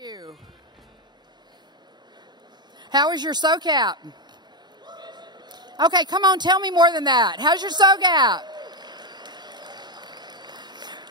you. How is your SOCAP? Okay, come on, tell me more than that. How's your SOCAP?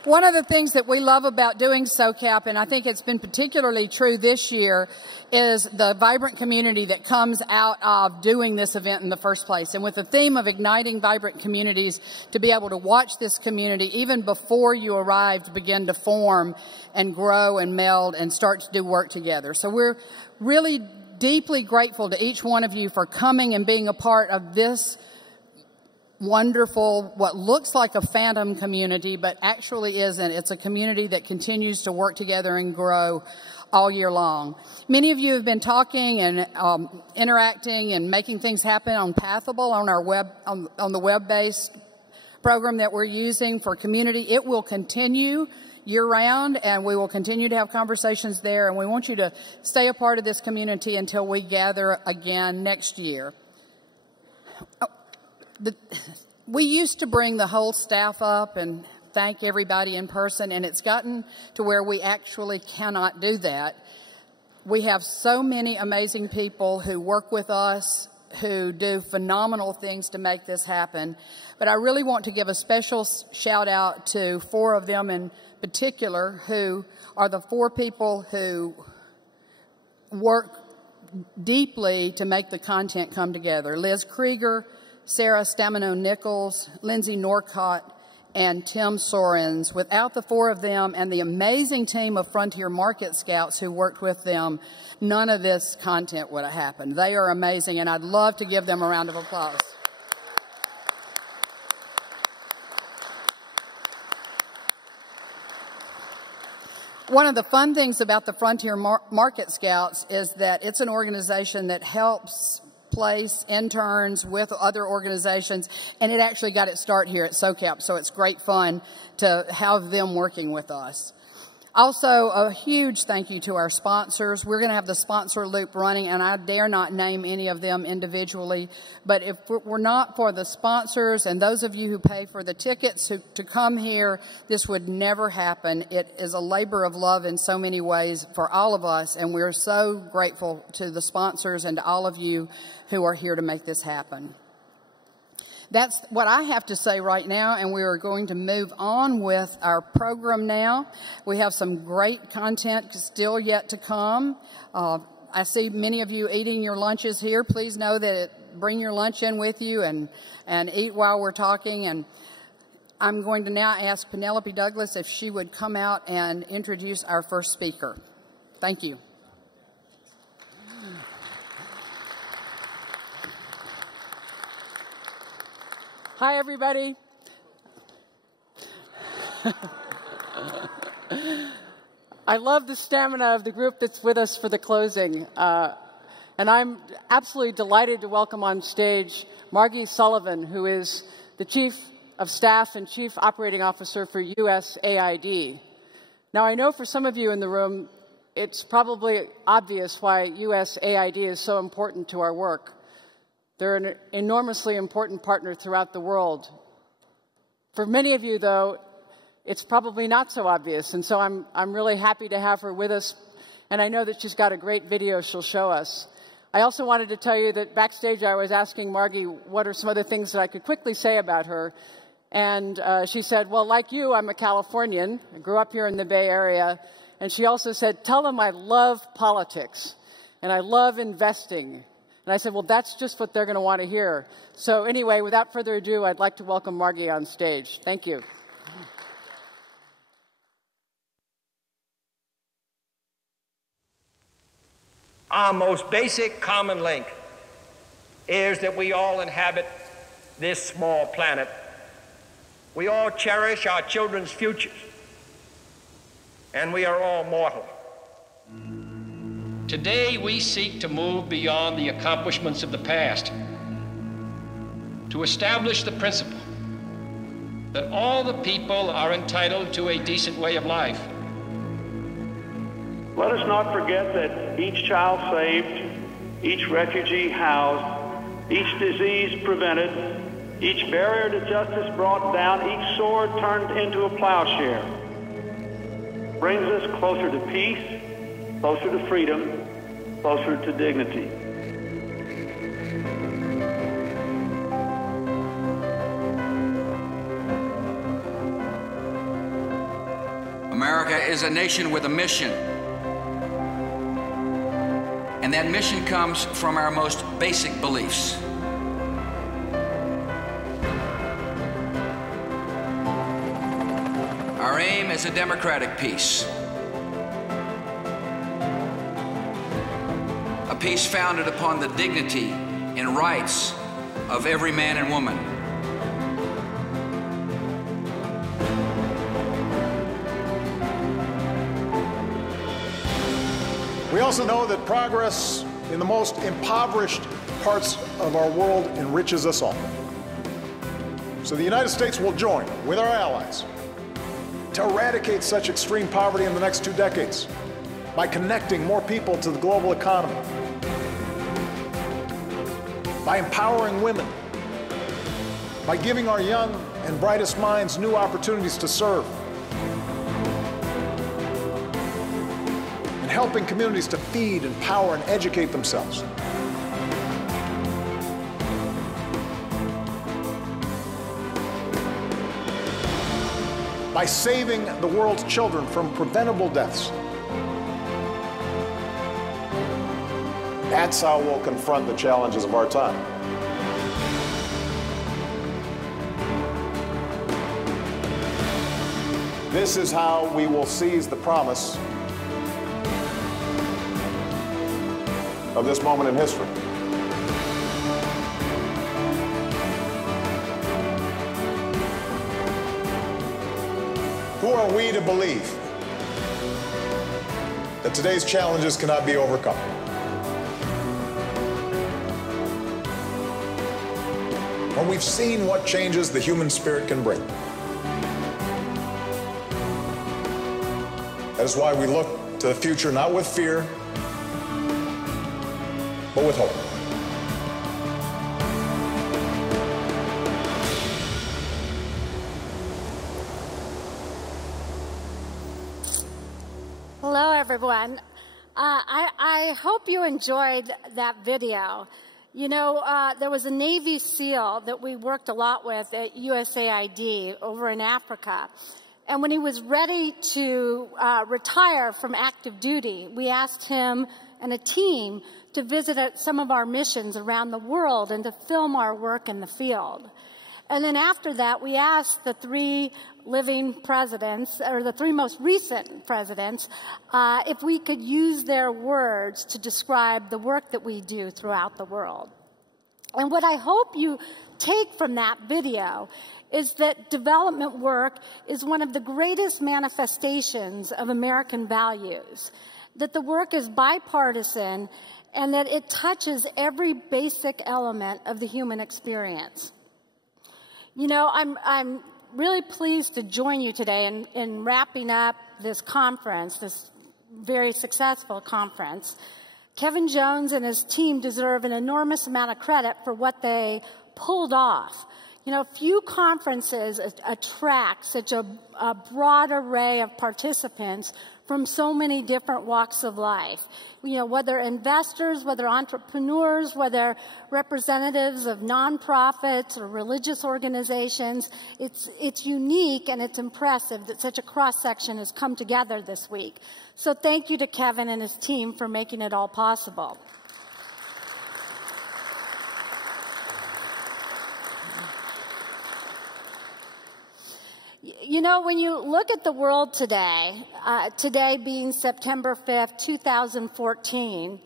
One of the things that we love about doing SOCAP, and I think it's been particularly true this year, is the vibrant community that comes out of doing this event in the first place. And with the theme of igniting vibrant communities, to be able to watch this community, even before you arrived, begin to form and grow and meld and start to do work together. So we're really deeply grateful to each one of you for coming and being a part of this wonderful, what looks like a phantom community, but actually isn't. It's a community that continues to work together and grow all year long. Many of you have been talking and interacting and making things happen on Pathable, on our on the web-based program that we're using for community. It will continue year-round, and we will continue to have conversations there, and we want you to stay a part of this community until we gather again next year. We used to bring the whole staff up and thank everybody in person, and it's gotten to where we actually cannot do that. We have so many amazing people who work with us, who do phenomenal things to make this happen. But I really want to give a special shout out to 4 of them in particular, who are the 4 people who work deeply to make the content come together. Liz Krieger, Sarah Stamino-Nichols, Lindsay Norcott, and Tim Sorens. Without the 4 of them and the amazing team of Frontier Market Scouts who worked with them, none of this content would have happened. They are amazing, and I'd love to give them a round of applause. One of the fun things about the Frontier Market Scouts is that it's an organization that helps place interns with other organizations, and it actually got its start here at SOCAP, so it's great fun to have them working with us. Also, a huge thank you to our sponsors. We're going to have the sponsor loop running, and I dare not name any of them individually, but if we're not for the sponsors and those of you who pay for the tickets to come here, this would never happen. It is a labor of love in so many ways for all of us, and we're so grateful to the sponsors and to all of you who are here to make this happen. That's what I have to say right now, and we are going to move on with our program now. We have some great content still yet to come. I see many of you eating your lunches here. Please know that bring your lunch in with you and eat while we're talking. And I'm going to now ask Penelope Douglas if she would come out and introduce our first speaker. Thank you. Hi, everybody. I love the stamina of the group that's with us for the closing. And I'm absolutely delighted to welcome on stage Margaret Sullivan, who is the Chief of Staff and Chief Operating Officer for USAID. Now, I know for some of you in the room, it's probably obvious why USAID is so important to our work. They're an enormously important partner throughout the world. For many of you, though, it's probably not so obvious, and so I'm really happy to have her with us, and I know that she's got a great video she'll show us. I also wanted to tell you that backstage I was asking Margie what are some other things that I could quickly say about her, and she said, well, like you, I'm a Californian. I grew up here in the Bay Area, and she also said, tell them I love politics, and I love investing. And I said, well, that's just what they're going to want to hear. So anyway, without further ado, I'd like to welcome Margie on stage. Thank you. Our most basic common link is that we all inhabit this small planet. We all cherish our children's futures, and we are all mortal. Today, we seek to move beyond the accomplishments of the past, to establish the principle that all the people are entitled to a decent way of life. Let us not forget that each child saved, each refugee housed, each disease prevented, each barrier to justice brought down, each sword turned into a plowshare brings us closer to peace, closer to freedom, closer to dignity. America is a nation with a mission. And that mission comes from our most basic beliefs. Our aim is a democratic peace. A peace founded upon the dignity and rights of every man and woman. We also know that progress in the most impoverished parts of our world enriches us all. So the United States will join with our allies to eradicate such extreme poverty in the next 2 decades by connecting more people to the global economy, by empowering women, by giving our young and brightest minds new opportunities to serve, and helping communities to feed, empower, and educate themselves. By saving the world's children from preventable deaths. That's how we'll confront the challenges of our time. This is how we will seize the promise of this moment in history. Who are we to believe that today's challenges cannot be overcome? When we've seen what changes the human spirit can bring. That is why we look to the future not with fear, but with hope. Hello, everyone. I hope you enjoyed that video. You know, there was a Navy SEAL that we worked a lot with at USAID over in Africa. And when he was ready to retire from active duty, we asked him and a team to visit some of our missions around the world and to film our work in the field. And then after that, we asked the 3 living presidents, or the 3 most recent presidents, if we could use their words to describe the work that we do throughout the world. And what I hope you take from that video is that development work is one of the greatest manifestations of American values, that the work is bipartisan, and that it touches every basic element of the human experience. You know, I'm really pleased to join you today in wrapping up this conference, this very successful conference. Kevin Jones and his team deserve an enormous amount of credit for what they pulled off. You know, few conferences attract such a broad array of participants from so many different walks of life. You know, whether investors, whether entrepreneurs, whether representatives of nonprofits or religious organizations, it's unique and it's impressive that such a cross-section has come together this week. So thank you to Kevin and his team for making it all possible. You know, when you look at the world today, today being September 5th, 2014,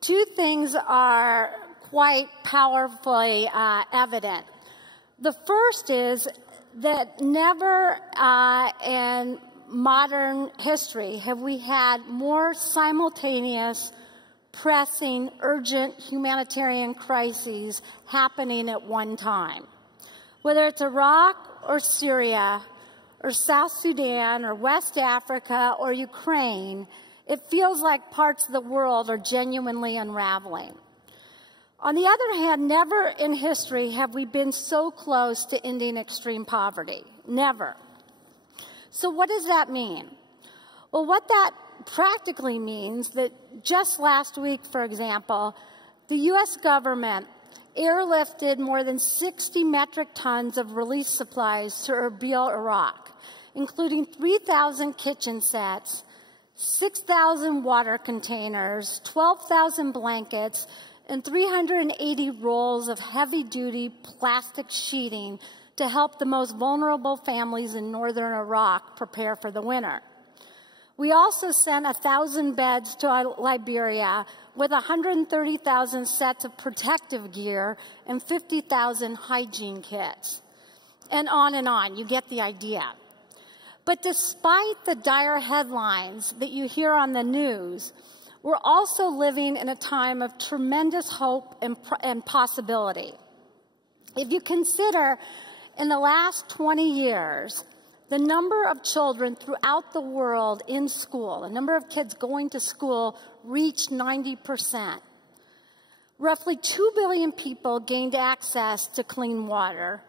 2 things are quite powerfully evident. The first is that never in modern history have we had more simultaneous, pressing, urgent humanitarian crises happening at one time. Whether it's Iraq or Syria, or South Sudan, or West Africa, or Ukraine, it feels like parts of the world are genuinely unraveling. On the other hand, never in history have we been so close to ending extreme poverty. Never. So what does that mean? Well, what that practically means that just last week, for example, the U.S. government airlifted more than 60 metric tons of relief supplies to Erbil, Iraq, including 3,000 kitchen sets, 6,000 water containers, 12,000 blankets, and 380 rolls of heavy-duty plastic sheeting to help the most vulnerable families in northern Iraq prepare for the winter. We also sent 1,000 beds to Liberia with 130,000 sets of protective gear and 50,000 hygiene kits. And on, you get the idea. But despite the dire headlines that you hear on the news, we're also living in a time of tremendous hope and possibility. If you consider in the last 20 years, the number of children throughout the world in school, the number of kids going to school reached 90%. Roughly 2 billion people gained access to clean water.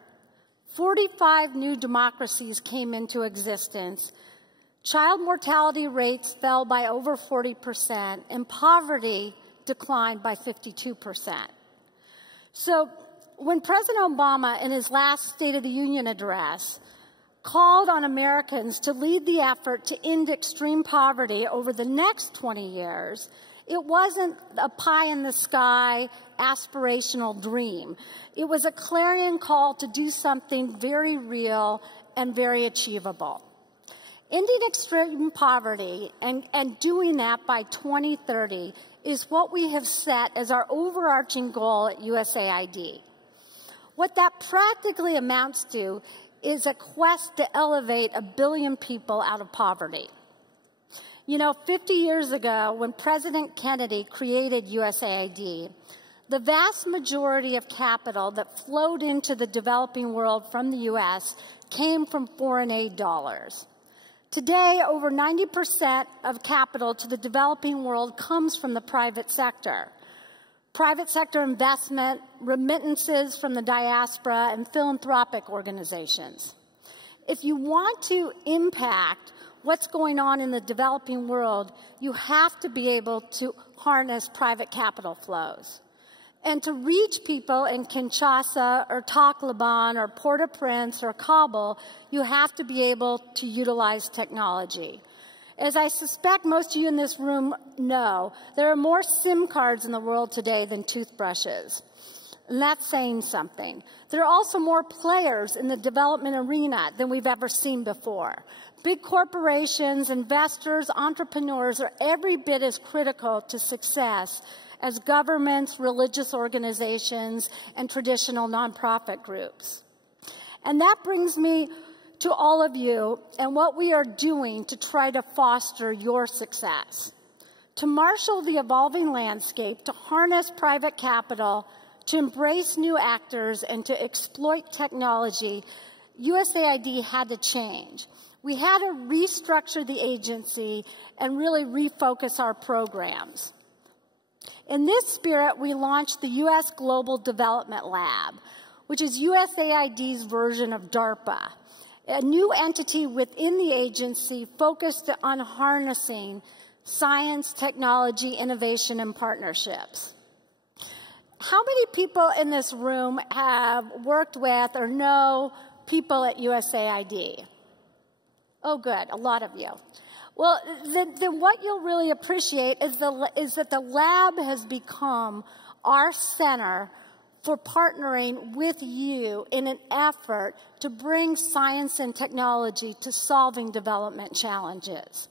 45 new democracies came into existence. Child mortality rates fell by over 40%, and poverty declined by 52%. So when President Obama, in his last State of the Union address, called on Americans to lead the effort to end extreme poverty over the next 20 years, it wasn't a pie-in-the-sky aspirational dream. It was a clarion call to do something very real and very achievable. Ending extreme poverty and doing that by 2030 is what we have set as our overarching goal at USAID. What that practically amounts to is a quest to elevate 1 billion people out of poverty. You know, 50 years ago, when President Kennedy created USAID, the vast majority of capital that flowed into the developing world from the U.S. came from foreign aid dollars. Today, over 90% of capital to the developing world comes from the private sector. Private sector investment, remittances from the diaspora, and philanthropic organizations. If you want to impact what's going on in the developing world, you have to be able to harness private capital flows. And to reach people in Kinshasa or Tacloban or Port-au-Prince or Kabul, you have to be able to utilize technology. As I suspect most of you in this room know, there are more SIM cards in the world today than toothbrushes. And that's saying something. There are also more players in the development arena than we've ever seen before. Big corporations, investors, entrepreneurs are every bit as critical to success as governments, religious organizations, and traditional nonprofit groups. And that brings me to all of you and what we are doing to try to foster your success. To marshal the evolving landscape, to harness private capital, to embrace new actors, and to exploit technology, USAID had to change. We had to restructure the agency and really refocus our programs. In this spirit, we launched the U.S. Global Development Lab, which is USAID's version of DARPA, a new entity within the agency focused on harnessing science, technology, innovation, and partnerships. How many people in this room have worked with or know people at USAID? Oh, good, a lot of you. Well, then what you'll really appreciate is that the lab has become our center for partnering with you in an effort to bring science and technology to solving development challenges.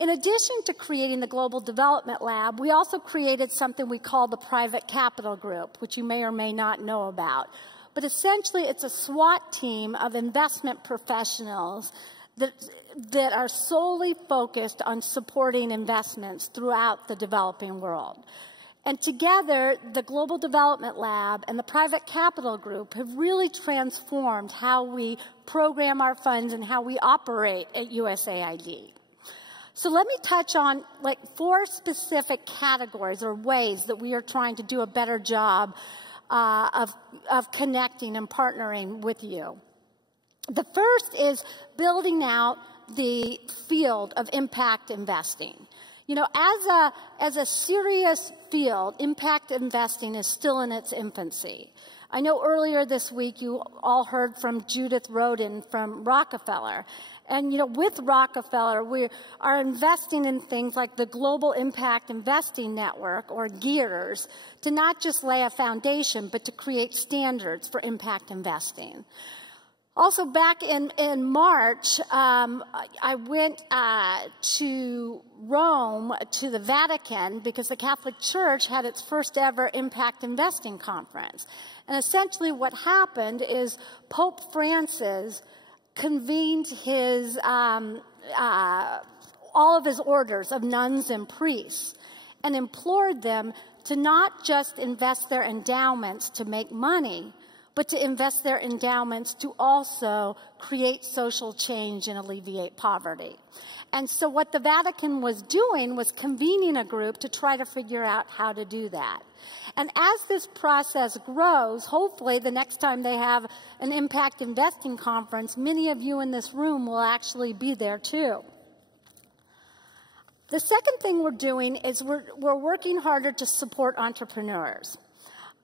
In addition to creating the Global Development Lab, we also created something we call the Private Capital Group, which you may or may not know about. But essentially, it's a SWAT team of investment professionals that are solely focused on supporting investments throughout the developing world. And together, the Global Development Lab and the Private Capital Group have really transformed how we program our funds and how we operate at USAID. So let me touch on 4 specific categories or ways that we are trying to do a better job of connecting and partnering with you. The first is building out the field of impact investing. You know, as a serious field, impact investing is still in its infancy. I know earlier this week you all heard from Judith Rodin from Rockefeller. And, you know, with Rockefeller, we are investing in things like the Global Impact Investing Network, or GEARS, to not just lay a foundation, but to create standards for impact investing. Also, back in March, I went to Rome, to the Vatican, because the Catholic Church had its first ever impact investing conference. And essentially what happened is Pope Francis convened his, all of his orders of nuns and priests and implored them to not just invest their endowments to make money, but to invest their endowments to also create social change and alleviate poverty. And so what the Vatican was doing was convening a group to try to figure out how to do that. And as this process grows, hopefully the next time they have an impact investing conference, many of you in this room will actually be there too. The second thing we're doing is we're working harder to support entrepreneurs.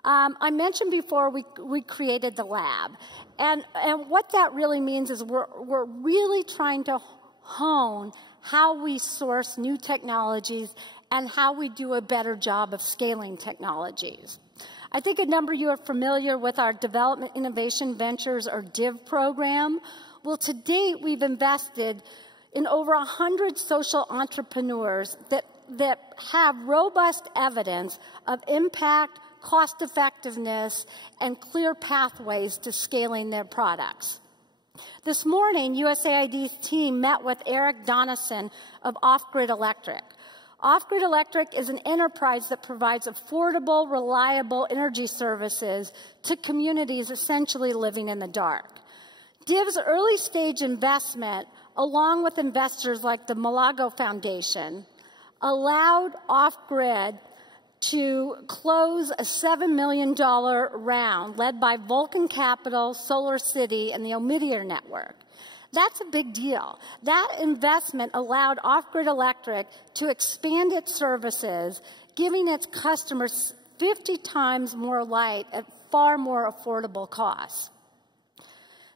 I mentioned before we created the lab. And what that really means is we're really trying to hone how we source new technologies and how we do a better job of scaling technologies. I think a number of you are familiar with our Development Innovation Ventures, or DIV program. Well, to date, we've invested in over 100 social entrepreneurs that have robust evidence of impact, cost effectiveness, and clear pathways to scaling their products. This morning, USAID's team met with Eric Donison of Off-Grid Electric. Off-Grid Electric is an enterprise that provides affordable, reliable energy services to communities essentially living in the dark. DIV's early stage investment, along with investors like the Malago Foundation, allowed Off-Grid to close a $7 million round led by Vulcan Capital, Solar City, and the Omidyar Network. That's a big deal. That investment allowed Off-Grid Electric to expand its services, giving its customers 50 times more light at far more affordable costs.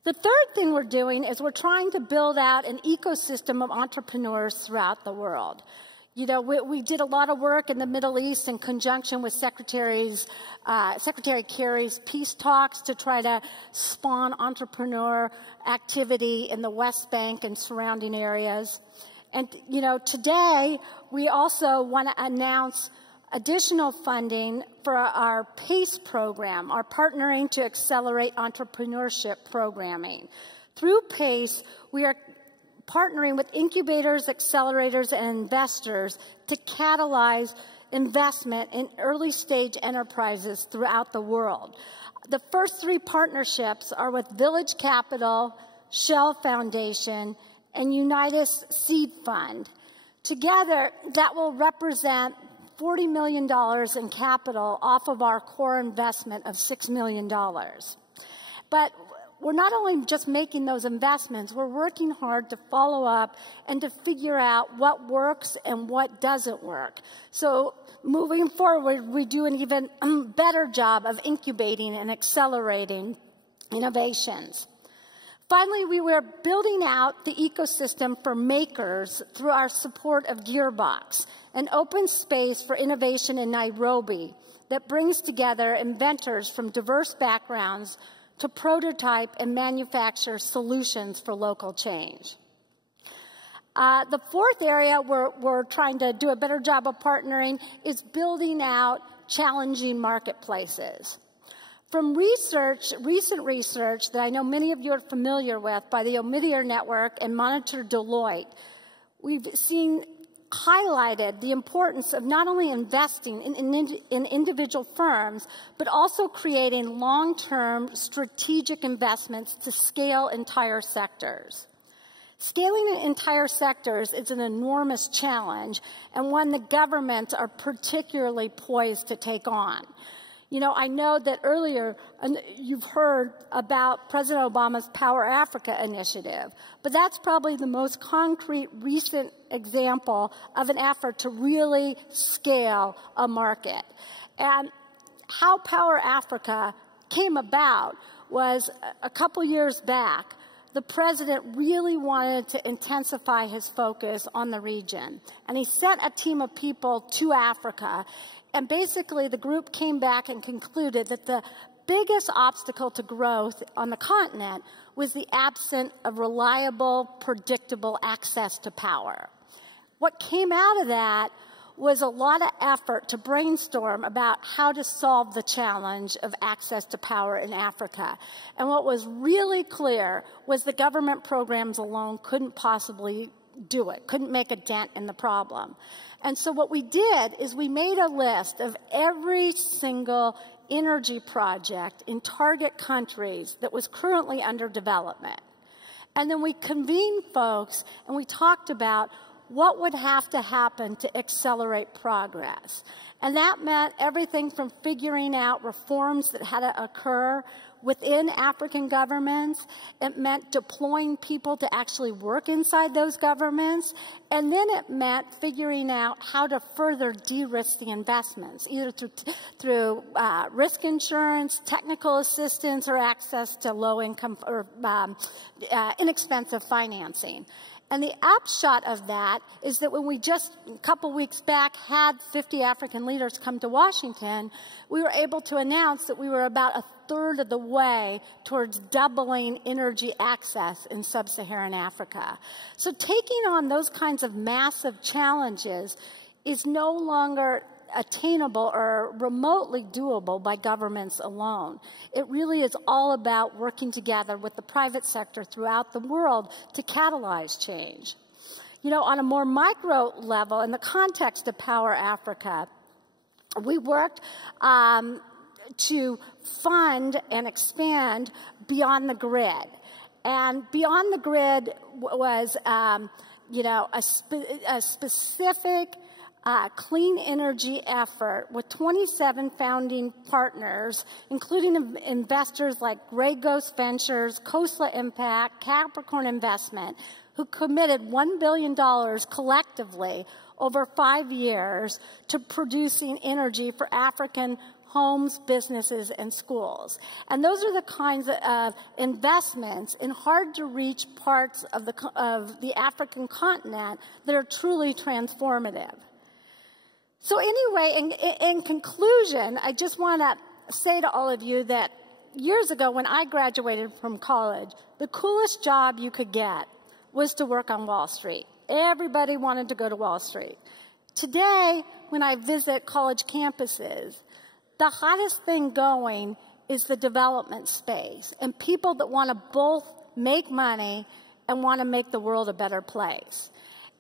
The third thing we're doing is we're trying to build out an ecosystem of entrepreneurs throughout the world. You know, we did a lot of work in the Middle East in conjunction with Secretary Kerry's peace talks to try to spawn entrepreneur activity in the West Bank and surrounding areas. And, you know, today we also want to announce additional funding for our PACE program, our Partnering to Accelerate Entrepreneurship programming. Through PACE, we are partnering with incubators, accelerators, and investors to catalyze investment in early stage enterprises throughout the world. The first three partnerships are with Village Capital, Shell Foundation, and Unitas Seed Fund. Together, that will represent $40 million in capital off of our core investment of $6 million. But we're not only just making those investments, we're working hard to follow up and to figure out what works and what doesn't work. So moving forward, we do an even better job of incubating and accelerating innovations. Finally, we were building out the ecosystem for makers through our support of Gearbox, an open space for innovation in Nairobi that brings together inventors from diverse backgrounds to prototype and manufacture solutions for local change. The fourth area we're trying to do a better job of partnering is building out challenging marketplaces. From recent research that I know many of you are familiar with by the Omidyar Network and Monitor Deloitte, we've seen highlighted the importance of not only investing in individual firms, but also creating long-term strategic investments to scale entire sectors. Scaling entire sectors is an enormous challenge and one the governments are particularly poised to take on. You know, I know that earlier you've heard about President Obama's Power Africa initiative, but that's probably the most concrete recent example of an effort to really scale a market. And how Power Africa came about was a couple years back. The president really wanted to intensify his focus on the region, and he sent a team of people to Africa. And basically, the group came back and concluded that the biggest obstacle to growth on the continent was the absence of reliable, predictable access to power. What came out of that was a lot of effort to brainstorm about how to solve the challenge of access to power in Africa. And what was really clear was the government programs alone couldn't possibly do it, couldn't make a dent in the problem. And so what we did is we made a list of every single energy project in target countries that was currently under development. And then we convened folks and we talked about what would have to happen to accelerate progress. And that meant everything from figuring out reforms that had to occur within African governments. It meant deploying people to actually work inside those governments. And then it meant figuring out how to further de-risk the investments, either through risk insurance, technical assistance, or access to low-income or inexpensive financing. And the upshot of that is that when we just a couple weeks back had 50 African leaders come to Washington, we were able to announce that we were about a third of the way towards doubling energy access in sub-Saharan Africa. So taking on those kinds of massive challenges is no longer attainable or remotely doable by governments alone. It really is all about working together with the private sector throughout the world to catalyze change. You know, on a more micro level, in the context of Power Africa, we worked to fund and expand Beyond the Grid. And Beyond the Grid was, you know, a specific clean energy effort with 27 founding partners, including investors like Grey Ghost Ventures, Khosla Impact, Capricorn Investment, who committed $1 billion collectively over 5 years to producing energy for African homes, businesses, and schools. And those are the kinds of investments in hard-to-reach parts of the African continent that are truly transformative. So anyway, in conclusion, I just want to say to all of you that years ago when I graduated from college, the coolest job you could get was to work on Wall Street. Everybody wanted to go to Wall Street. Today, when I visit college campuses, the hottest thing going is the development space and people that want to both make money and want to make the world a better place.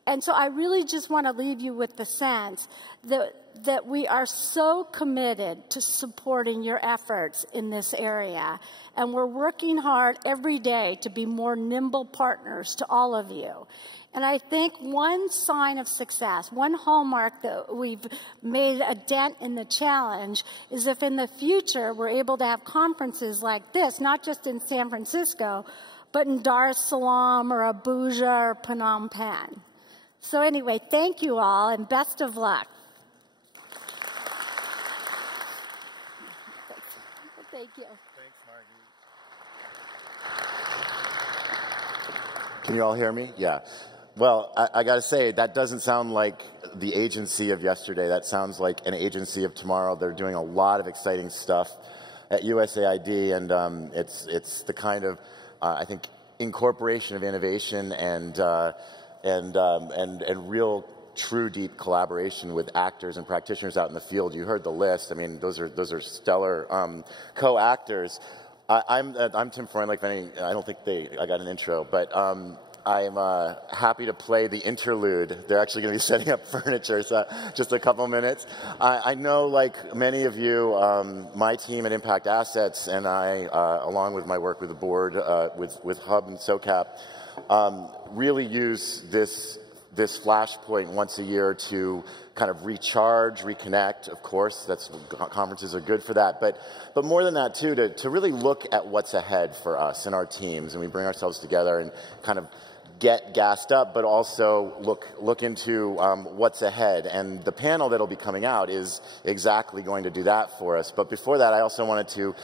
And so I really just want to leave you with the sense that we are so committed to supporting your efforts in this area. And we're working hard every day to be more nimble partners to all of you. And I think one sign of success, one hallmark that we've made a dent in the challenge is if in the future we're able to have conferences like this, not just in San Francisco, but in Dar es Salaam or Abuja or Phnom Penh. So anyway, thank you all, and best of luck. Thank you. Thanks, Margie. Can you all hear me? Yeah. Well, I got to say, that doesn't sound like the agency of yesterday. That sounds like an agency of tomorrow. They're doing a lot of exciting stuff at USAID, and it's the kind of, I think, incorporation of innovation and real true deep collaboration with actors and practitioners out in the field. You heard the list. I mean, those are stellar co-actors. I'm Tim Freundlich. I don't think I got an intro, but I'm happy to play the interlude. They're actually going to be setting up furniture, so just a couple minutes. I know, like many of you, my team at Impact Assets and I, along with my work with the board, with Hub and SOCAP, really use this this flashpoint once a year to kind of recharge, reconnect. Of course, conferences are good for that. But more than that, too, to really look at what's ahead for us and our teams, and we bring ourselves together and kind of get gassed up, but also look into what's ahead. And the panel that'll be coming out is exactly going to do that for us. But before that, I also wanted to,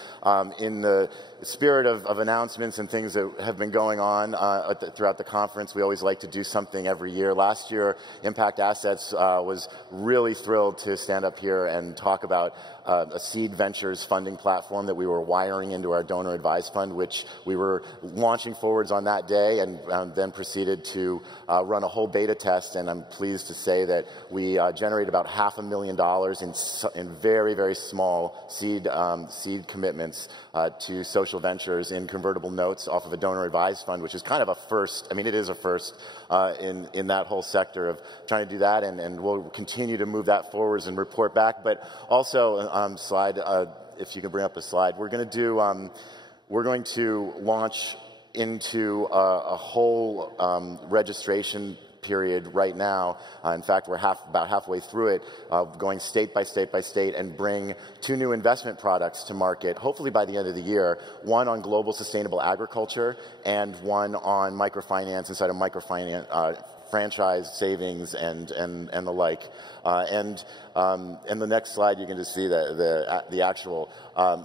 in the spirit of announcements and things that have been going on throughout the conference, we always like to do something every year. Last year, Impact Assets was really thrilled to stand up here and talk about a seed ventures funding platform that we were wiring into our donor advised fund, which we were launching forwards on that day, and then proceeded to run a whole beta test. And I'm pleased to say that we generated about $500,000 in very, very small seed commitments to social ventures in convertible notes off of a donor advised fund, which is kind of a first. I mean, it is a first in that whole sector of trying to do that, and we'll continue to move that forwards and report back. But also, slide, if you can bring up a slide, we're going to launch into a whole registration period right now. In fact, we're about halfway through it, going state by state by state, and bring 2 new investment products to market, hopefully by the end of the year, one on global sustainable agriculture and one on microfinance inside of microfinance, franchise savings and the like. And the next slide, you can just see the actual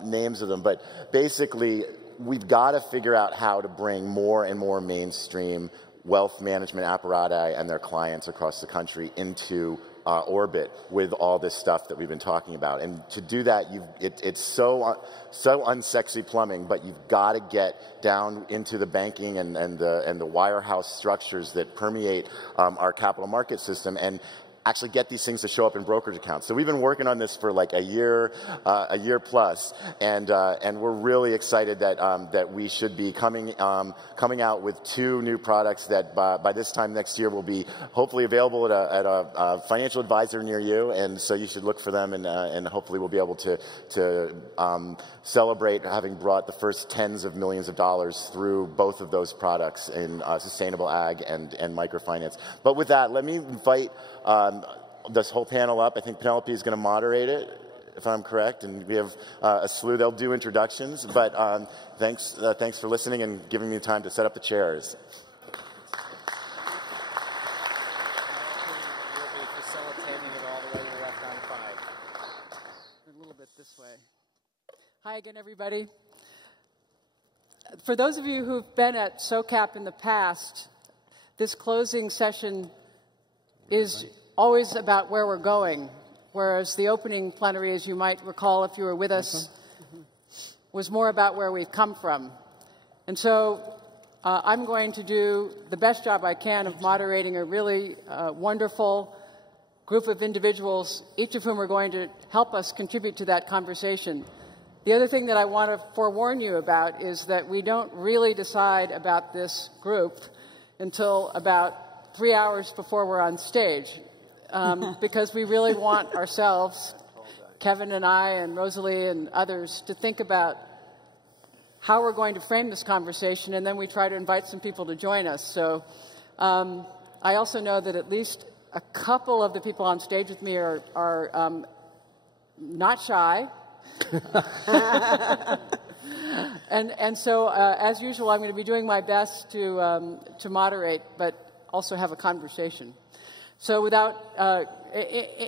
names of them. But basically, we've got to figure out how to bring more and more mainstream wealth management apparati and their clients across the country into orbit with all this stuff that we've been talking about. And to do that, it's so unsexy plumbing, but you've got to get down into the banking and the wirehouse structures that permeate our capital market system, and actually get these things to show up in brokerage accounts. So we've been working on this for like a year plus, and we're really excited that we should be coming out with 2 new products that by this time next year will be hopefully available at a financial advisor near you, and so you should look for them, and hopefully we'll be able to celebrate having brought the first tens of millions of dollars through both of those products in sustainable ag and microfinance. But with that, let me invite this whole panel up. I think Penelope is going to moderate it, if I'm correct, and we have a slew. They'll do introductions, but thanks for listening and giving me time to set up the chairs. We'll be facilitating it all the way to left on 5. A little bit this way. Hi again, everybody. For those of you who've been at SOCAP in the past, this closing session is always about where we're going, whereas the opening plenary, as you might recall if you were with us, was more about where we've come from. And so I'm going to do the best job I can of moderating a really wonderful group of individuals, each of whom are going to help us contribute to that conversation. The other thing that I want to forewarn you about is that we don't really decide about this group until about 3 hours before we're on stage. Because we really want ourselves, Kevin and I and Rosalie and others, to think about how we're going to frame this conversation, and then we try to invite some people to join us. So I also know that at least a couple of the people on stage with me are not shy. and so, as usual, I'm going to be doing my best to moderate, but also have a conversation. So without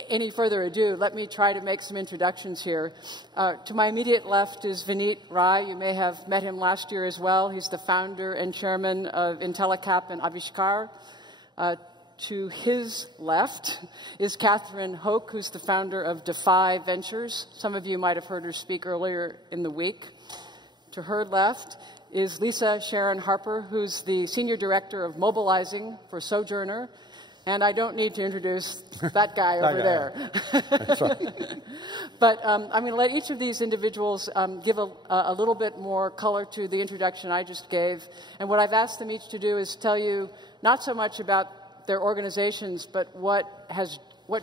any further ado, let me try to make some introductions here. To my immediate left is Vineet Rai. You may have met him last year as well. He's the founder and chairman of Intellecap and Aavishkaar. To his left is Catherine Hoke, who's the founder of Defy Ventures. Some of you might have heard her speak earlier in the week. To her left is Sharon Harper, who's the senior director of mobilizing for Sojourners. And I don't need to introduce that guy over there. That's right. But I'm going to let each of these individuals give a little bit more color to the introduction I just gave. And what I've asked them each to do is tell you not so much about their organizations, but what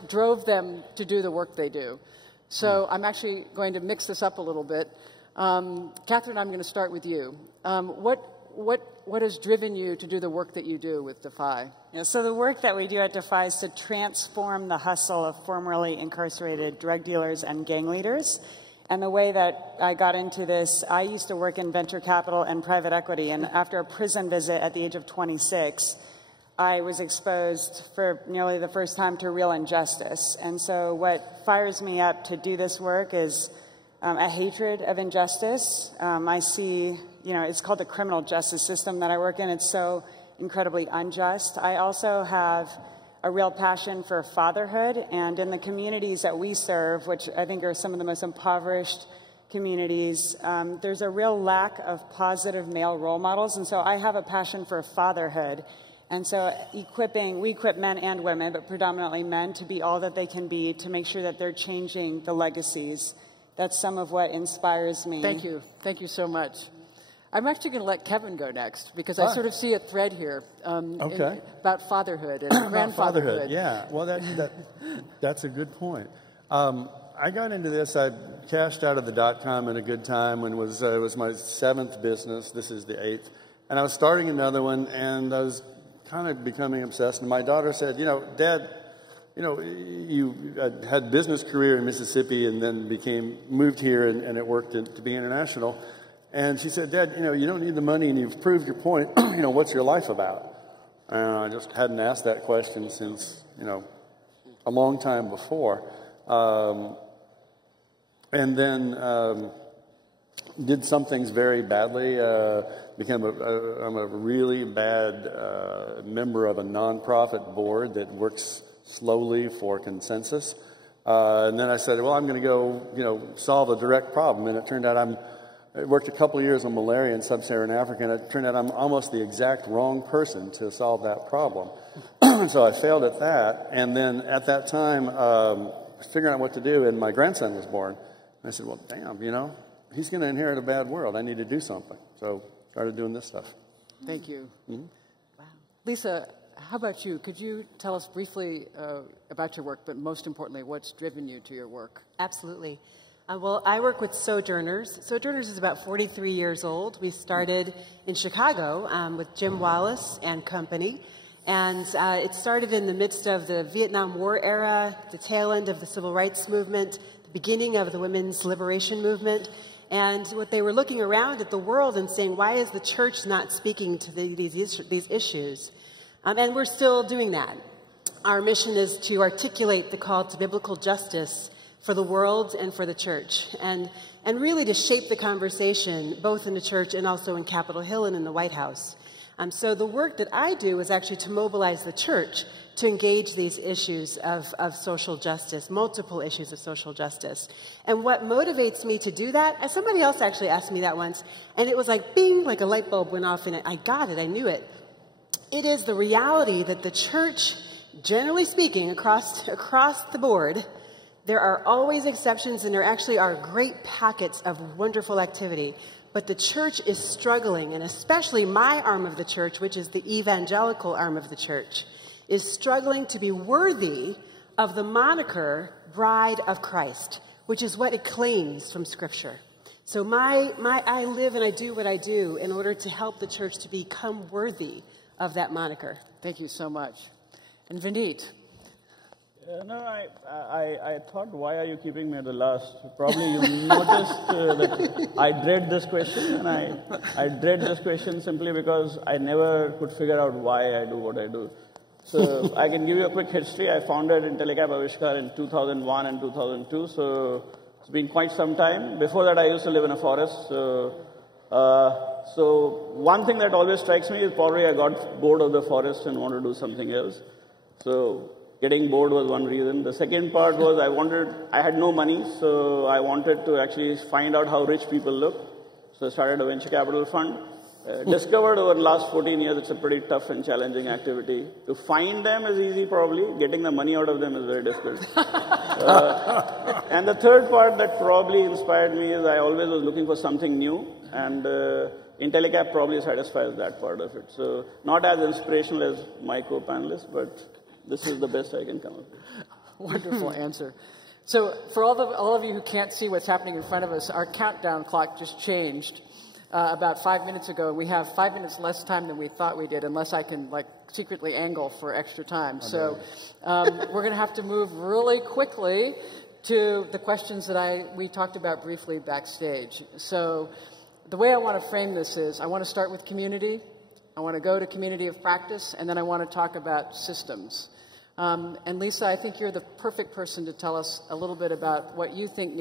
drove them to do the work they do. So I'm actually going to mix this up a little bit. Catherine, I'm going to start with you. what has driven you to do the work that you do with Defy? Yeah, so the work that we do at Defy is to transform the hustle of formerly incarcerated drug dealers and gang leaders. And the way that I got into this, I used to work in venture capital and private equity, and after a prison visit at the age of 26, I was exposed for nearly the first time to real injustice. And so what fires me up to do this work is a hatred of injustice. I see, it's called the criminal justice system that I work in. It's so incredibly unjust. I also have a real passion for fatherhood, and in the communities that we serve, which I think are some of the most impoverished communities, there's a real lack of positive male role models, and so I have a passion for fatherhood. And so we equip men and women, but predominantly men, to be all that they can be, to make sure that they're changing the legacies. That's some of what inspires me. Thank you. Thank you so much. I'm actually going to let Kevin go next, because I sort of see a thread here about fatherhood and grandfatherhood. Yeah, well, that's a good point. I got into this. I cashed out of the .com in a good time when it was my 7th business. This is the 8th. And I was starting another one, and I was kind of becoming obsessed. And my daughter said, Dad, you had a business career in Mississippi and then moved here and it worked to be international. And she said, Dad, you don't need the money and you've proved your point. What's your life about? And I just hadn't asked that question since, a long time before. And then did some things very badly. I'm a really bad member of a nonprofit board that works slowly for consensus. And then I said, well, I'm going to go, solve a direct problem. And it turned out I worked a couple of years on malaria in sub-Saharan Africa, and it turned out I'm almost the exact wrong person to solve that problem. So I failed at that. And then at that time, figuring out what to do, and my grandson was born. And I said, well, damn, he's going to inherit a bad world. I need to do something. So started doing this stuff. Thank you. Mm-hmm. Wow. Lisa, how about you? Could you tell us briefly about your work, but most importantly, what's driven you to your work? Absolutely. Well, I work with Sojourners. Sojourners is about 43 years old. We started in Chicago with Jim Wallace and company. And it started in the midst of the Vietnam War era, the tail end of the Civil Rights Movement, the beginning of the Women's Liberation Movement. And what they were looking around at the world and saying, why is the church not speaking to these issues? And we're still doing that. Our mission is to articulate the call to biblical justice for the world and for the church, and really to shape the conversation both in the church and also in Capitol Hill and in the White House. So the work that I do is actually to mobilize the church to engage these issues of social justice, multiple issues of social justice. And what motivates me to do that, somebody else actually asked me that once, and it was like, bing, like a light bulb went off, and I got it, I knew it. It is the reality that the church, generally speaking, across the board, there are always exceptions, and there actually are great pockets of wonderful activity. But the church is struggling, and especially my arm of the church, which is the evangelical arm of the church, is struggling to be worthy of the moniker Bride of Christ, which is what it claims from Scripture. So I live and I do what I do in order to help the church to become worthy of that moniker. Thank you so much. And Vineet. I thought, why are you keeping me at the last? Probably you noticed that I dread this question, and I dread this question simply because I never could figure out why I do what I do. So I can give you a quick history. I founded Intellecap Aavishkaar in 2001 and 2002, so it's been quite some time. Before that, I used to live in a forest. So one thing that always strikes me is probably I got bored of the forest and wanted to do something else. So getting bored was one reason. The second part was I had no money, so I wanted to actually find out how rich people look. So I started a venture capital fund. Discovered over the last 14 years it's a pretty tough and challenging activity. To find them is easy probably. Getting the money out of them is very difficult. And the third part that probably inspired me is I always was looking for something new, and Intellecap probably satisfies that part of it. So not as inspirational as my co-panelists, but this is the best I can come up with. Wonderful answer. So for all of you who can't see what's happening in front of us, our countdown clock just changed. about 5 minutes ago, and we have 5 minutes less time than we thought we did, unless I can like secretly angle for extra time. So we're going to have to move really quickly to the questions that we talked about briefly backstage. So the way I want to frame this is I want to start with community, I want to go to community of practice, and then I want to talk about systems. And Lisa, I think you're the perfect person to tell us a little bit about what you think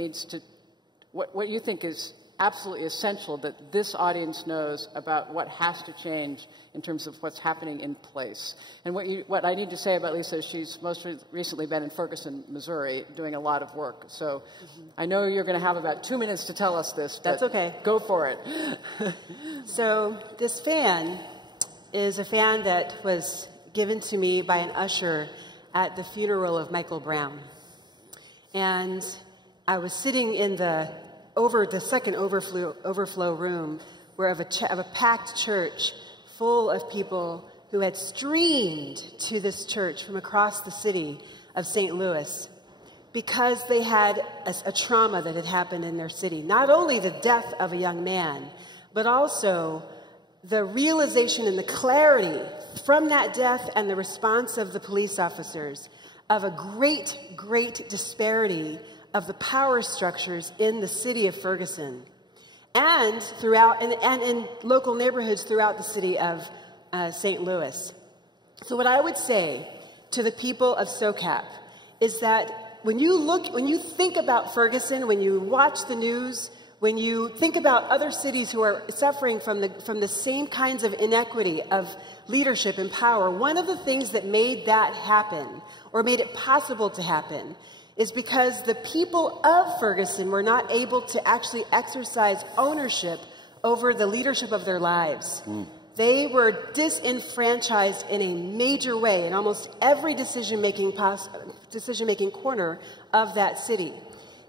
what you think is absolutely essential that this audience knows about what has to change in terms of what's happening in place. And what I need to say about Lisa is she's most recently been in Ferguson, Missouri, doing a lot of work. So I know you're going to have about 2 minutes to tell us this. That's okay. Go for it. So this fan is a fan that was given to me by an usher at the funeral of Michael Brown. And I was sitting in the second overflow room of a packed church full of people who had streamed to this church from across the city of St. Louis because they had a trauma that had happened in their city. Not only the death of a young man, but also the realization and the clarity from that death and the response of the police officers of a great, great disparity of the power structures in the city of Ferguson and in local neighborhoods throughout the city of St. Louis. So what I would say to the people of SOCAP is that when you think about Ferguson, when you watch the news, when you think about other cities who are suffering from the same kinds of inequity of leadership and power, one of the things that made that happen or made it possible to happen is because the people of Ferguson were not able to actually exercise ownership over the leadership of their lives. They were disenfranchised in a major way in almost every decision-making corner of that city.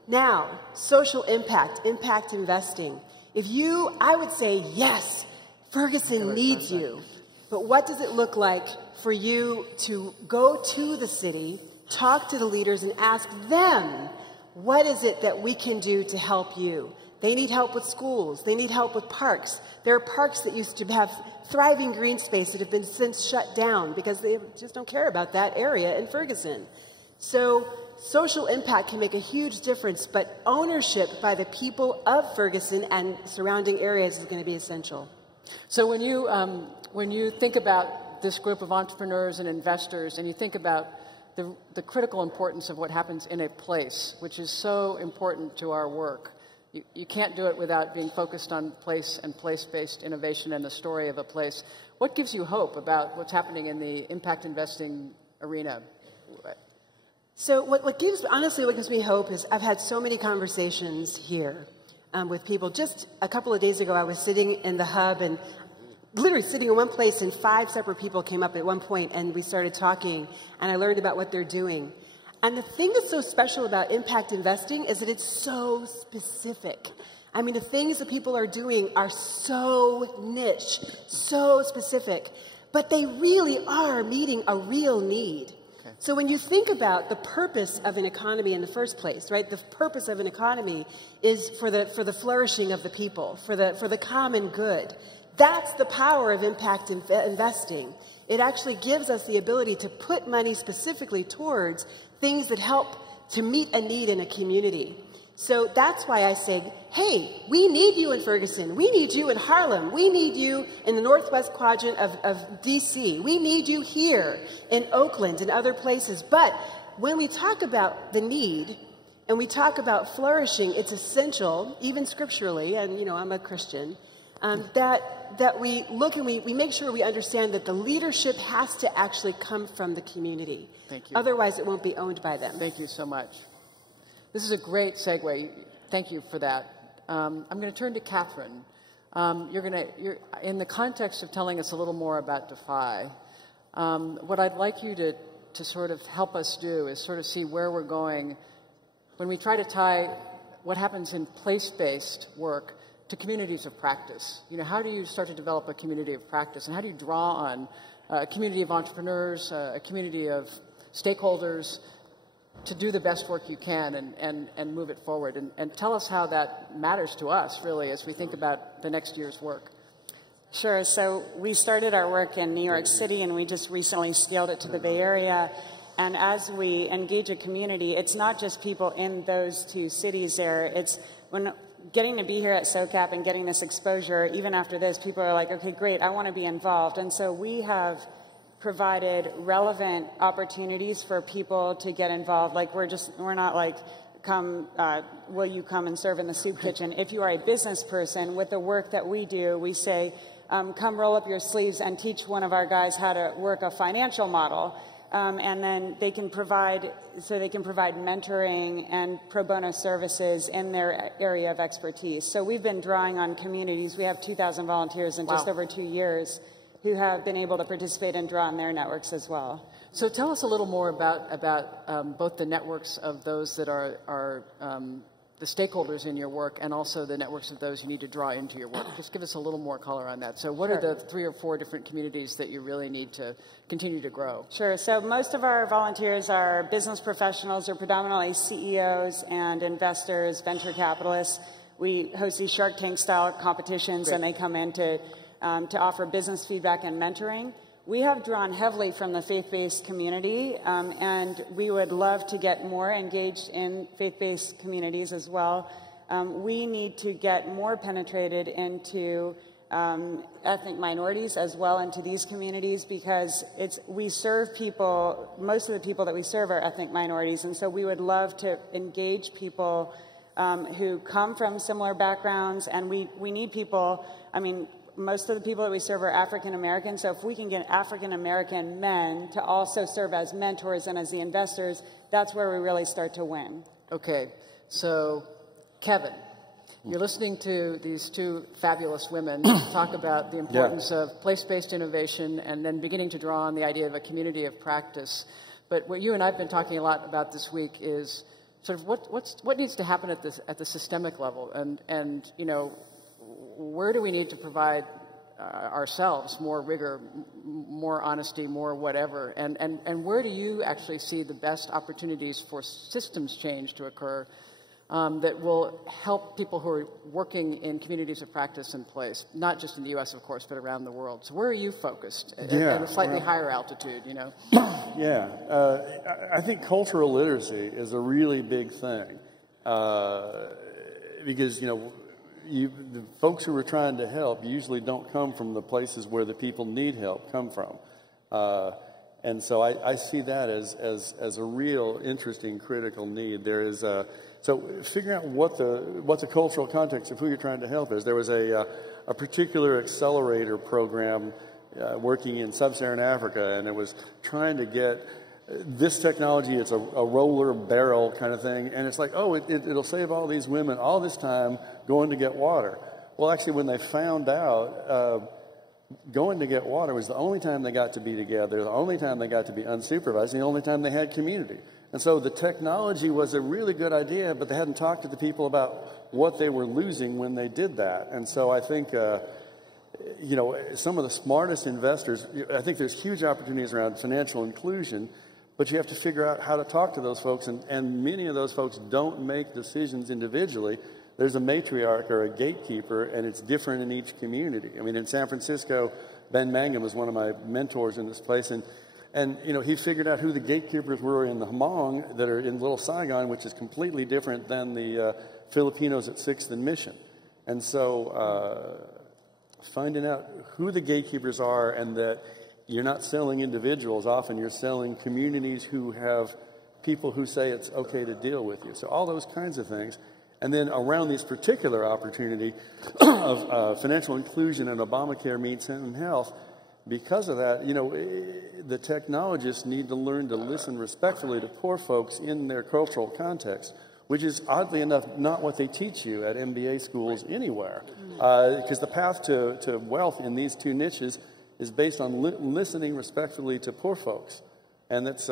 Now, social impact, impact investing. I would say, yes, Ferguson needs you. But what does it look like for you to go to the city, talk to the leaders, and ask them, what is it that we can do to help you? They need help with schools. They need help with parks. There are parks that used to have thriving green space that have been since shut down because they just don't care about that area in Ferguson. So social impact can make a huge difference, but ownership by the people of Ferguson and surrounding areas is going to be essential. So when you think about this group of entrepreneurs and investors, and you think about the critical importance of what happens in a place, which is so important to our work, you can't do it without being focused on place and place-based innovation and the story of a place. What gives you hope about what's happening in the impact investing arena? So what gives me hope is I've had so many conversations here with people. Just a couple of days ago, I was sitting in the hub and literally sitting in one place, and 5 separate people came up at one point, and we started talking, and I learned about what they're doing. And the thing that's so special about impact investing is that it's so specific. I mean, the things that people are doing are so niche, so specific, but they really are meeting a real need. So when you think about the purpose of an economy in the first place, right? The purpose of an economy is for the flourishing of the people, for the common good. That's the power of impact investing. It actually gives us the ability to put money specifically towards things that help to meet a need in a community. So that's why I say, hey, we need you in Ferguson. We need you in Harlem. We need you in the northwest quadrant of D.C. We need you here in Oakland and other places. But when we talk about the need and we talk about flourishing, it's essential, even scripturally, and, you know, I'm a Christian, that we look and we make sure we understand that the leadership has to actually come from the community. Thank you. Otherwise, it won't be owned by them. Thank you so much. This is a great segue. Thank you for that. I'm going to turn to Catherine. You're in the context of telling us a little more about Defy. What I'd like you to sort of help us do is sort of see where we're going when we try to tie what happens in place-based work to communities of practice. You know, how do you start to develop a community of practice, and how do you draw on a community of entrepreneurs, a community of stakeholders to do the best work you can and move it forward. And tell us how that matters to us, really, as we think about the next year's work. Sure. So we started our work in New York City, and we just recently scaled it to the Bay Area. And as we engage a community, it's not just people in those two cities there. It's when getting to be here at SOCAP and getting this exposure, even after this, people are like, okay, great, I want to be involved. And so we have provided relevant opportunities for people to get involved. Like, we're not like, will you come and serve in the soup kitchen? If you are a business person, with the work that we do, we say, come roll up your sleeves and teach one of our guys how to work a financial model. And then they can provide mentoring and pro bono services in their area of expertise. So we've been drawing on communities. We have 2,000 volunteers in just over 2 years who have been able to participate and draw on their networks as well. So tell us a little more about both the networks of those that are the stakeholders in your work, and also the networks of those you need to draw into your work. Just give us a little more color on that. So what are the 3 or 4 different communities that you really need to continue to grow? Sure. So most of our volunteers are business professionals. They're predominantly CEOs and investors, venture capitalists. We host these Shark Tank style competitions, and they come in to offer business feedback and mentoring. We have drawn heavily from the faith-based community, and we would love to get more engaged in faith-based communities as well. We need to get more penetrated into ethnic minorities as well, into these communities, because we serve people, most of the people that we serve are ethnic minorities, and so we would love to engage people who come from similar backgrounds, and we need people, I mean, most of the people that we serve are African American, so if we can get African American men to also serve as mentors and as the investors, that's where we really start to win. Okay, so Kevin, you're listening to these 2 fabulous women talk about the importance of place-based innovation and then beginning to draw on the idea of a community of practice. But what you and I have been talking a lot about this week is sort of what needs to happen at the systemic level, and you know, where do we need to provide ourselves more rigor, more honesty, more whatever, and where do you actually see the best opportunities for systems change to occur that will help people who are working in communities of practice in place, not just in the U.S., of course, but around the world? So where are you focused at a slightly higher altitude, you know? I think cultural literacy is a really big thing because, you know, the folks who are trying to help usually don't come from the places where the people need help come from. And so I see that as a real interesting, critical need. There is so figuring out what the cultural context of who you're trying to help is. There was a particular accelerator program working in sub-Saharan Africa, and it was trying to get this technology. It's a roller barrel kind of thing, and it's like, oh, it'll save all these women all this time going to get water. Well, actually, when they found out going to get water was the only time they got to be together, the only time they got to be unsupervised, the only time they had community. And so the technology was a really good idea, but they hadn't talked to the people about what they were losing when they did that. And so I think, you know, some of the smartest investors, I think there's huge opportunities around financial inclusion, but you have to figure out how to talk to those folks, and many of those folks don't make decisions individually. There's a matriarch or a gatekeeper, and it's different in each community. I mean, in San Francisco, Ben Mangum was one of my mentors in this place, and you know, he figured out who the gatekeepers were in the Hmong that are in Little Saigon, which is completely different than the Filipinos at 6th and Mission. And so finding out who the gatekeepers are, and that you're not selling individuals, often you're selling communities who have people who say it's okay to deal with you. So all those kinds of things. And then around this particular opportunity of financial inclusion and Obamacare meets and health, because of that, you know, the technologists need to learn to listen respectfully to poor folks in their cultural context, which is, oddly enough, not what they teach you at MBA schools anywhere. Because the path to wealth in these 2 niches is based on listening respectfully to poor folks. And that's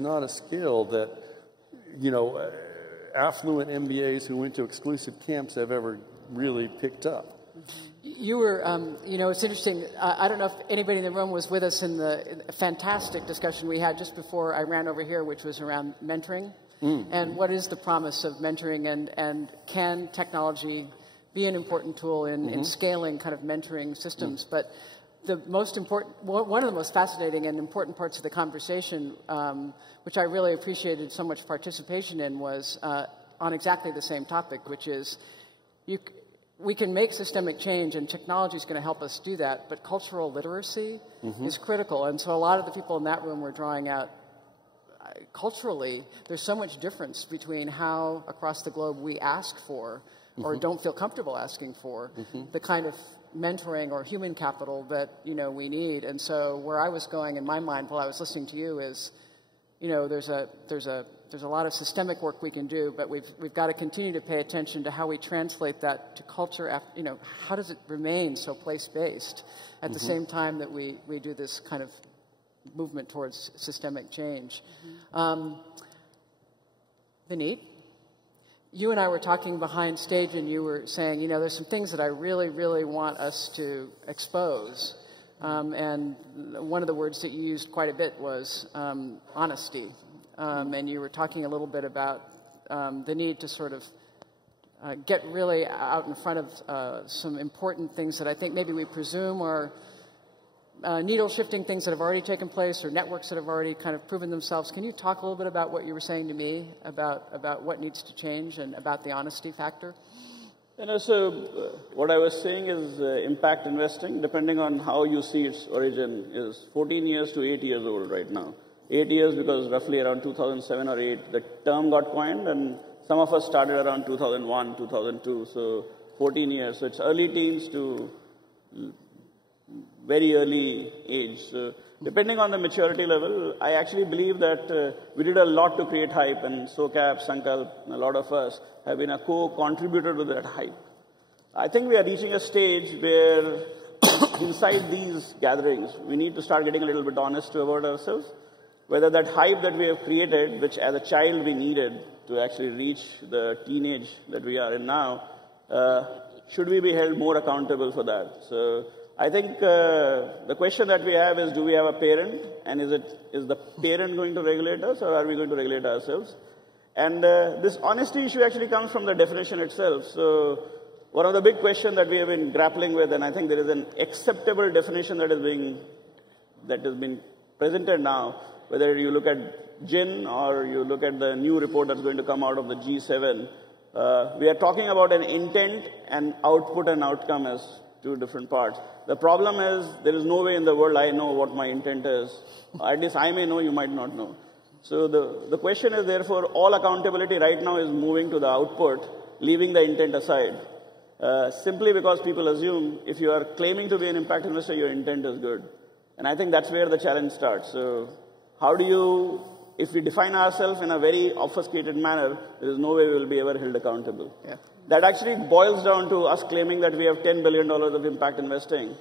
not a skill that, you know, affluent MBAs who went to exclusive camps have ever really picked up. You were, you know, it's interesting. I don't know if anybody in the room was with us in the fantastic discussion we had just before I ran over here, which was around mentoring. And what is the promise of mentoring, and can technology be an important tool in scaling kind of mentoring systems? But the most important, one of the most fascinating and important parts of the conversation, which I really appreciated so much participation in, was on exactly the same topic, which is we can make systemic change, and technology is going to help us do that, but cultural literacy is critical. And so a lot of the people in that room were drawing out, culturally, there's so much difference between how across the globe we ask for or don't feel comfortable asking for the kind of mentoring or human capital that, you know, we need. And so where I was going in my mind while I was listening to you is, you know, there's a lot of systemic work we can do, but we've got to continue to pay attention to how we translate that to culture. You know, how does it remain so place-based at the same time that we do this kind of movement towards systemic change? Vineet, you and I were talking behind stage, and you were saying, you know, there's some things that I really, really want us to expose. And one of the words that you used quite a bit was honesty. And you were talking a little bit about the need to sort of get really out in front of some important things that I think maybe we presume are needle-shifting things that have already taken place, or networks that have already kind of proven themselves. Can you talk a little bit about what you were saying to me about what needs to change and about the honesty factor? You know, so what I was saying is impact investing, depending on how you see its origin, is 14 years to 8 years old right now. 8 years because roughly around 2007 or 8, the term got coined, and some of us started around 2001, 2002, so 14 years. So it's early teens to very early age. So depending on the maturity level, I actually believe that we did a lot to create hype, and SOCAP, Sankalp, a lot of us have been a co-contributor to that hype. I think we are reaching a stage where inside these gatherings, we need to start getting a little bit honest about ourselves, whether that hype that we have created, which as a child we needed to actually reach the teenage that we are in now, should we be held more accountable for that? So I think the question that we have is, do we have a parent, and is the parent going to regulate us, or are we going to regulate ourselves? And this honesty issue actually comes from the definition itself. So one of the big questions that we have been grappling with, and I think there is an acceptable definition that is being presented now, whether you look at GIN or you look at the new report that's going to come out of the G7, we are talking about an intent and output and outcome as two different parts. The problem is there is no way in the world I know what my intent is. At least I may know, you might not know. So the question is, therefore, all accountability right now is moving to the output, leaving the intent aside. Simply because people assume if you are claiming to be an impact investor, your intent is good. And I think that's where the challenge starts. So how do you, if we define ourselves in a very obfuscated manner, there is no way we will be ever held accountable. Yeah. That actually boils down to us claiming that we have $10 billion of impact investing.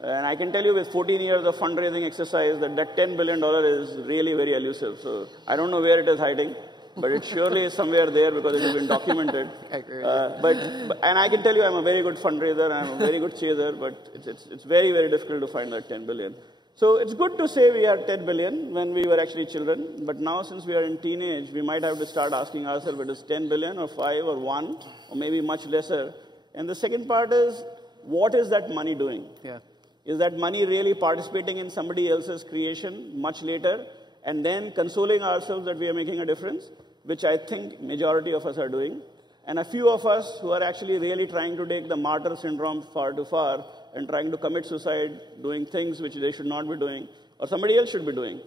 And I can tell you with 14 years of fundraising exercise that $10 billion is really very elusive. So I don't know where it is hiding, but it surely is somewhere there because it has been documented. I agree. And I can tell you I'm a very good fundraiser, and I'm a very good chaser, but it's very, very difficult to find that 10 billion. So it's good to say we are 10 billion when we were actually children, but now since we are in teenage, we might have to start asking ourselves, it is 10 billion or 5 or 1 or maybe much lesser. And the second part is, what is that money doing? Yeah. Is that money really participating in somebody else's creation much later and then consoling ourselves that we are making a difference, which I think majority of us are doing. And a few of us who are actually really trying to take the martyr syndrome far too far and trying to commit suicide, doing things which they should not be doing, or somebody else should be doing.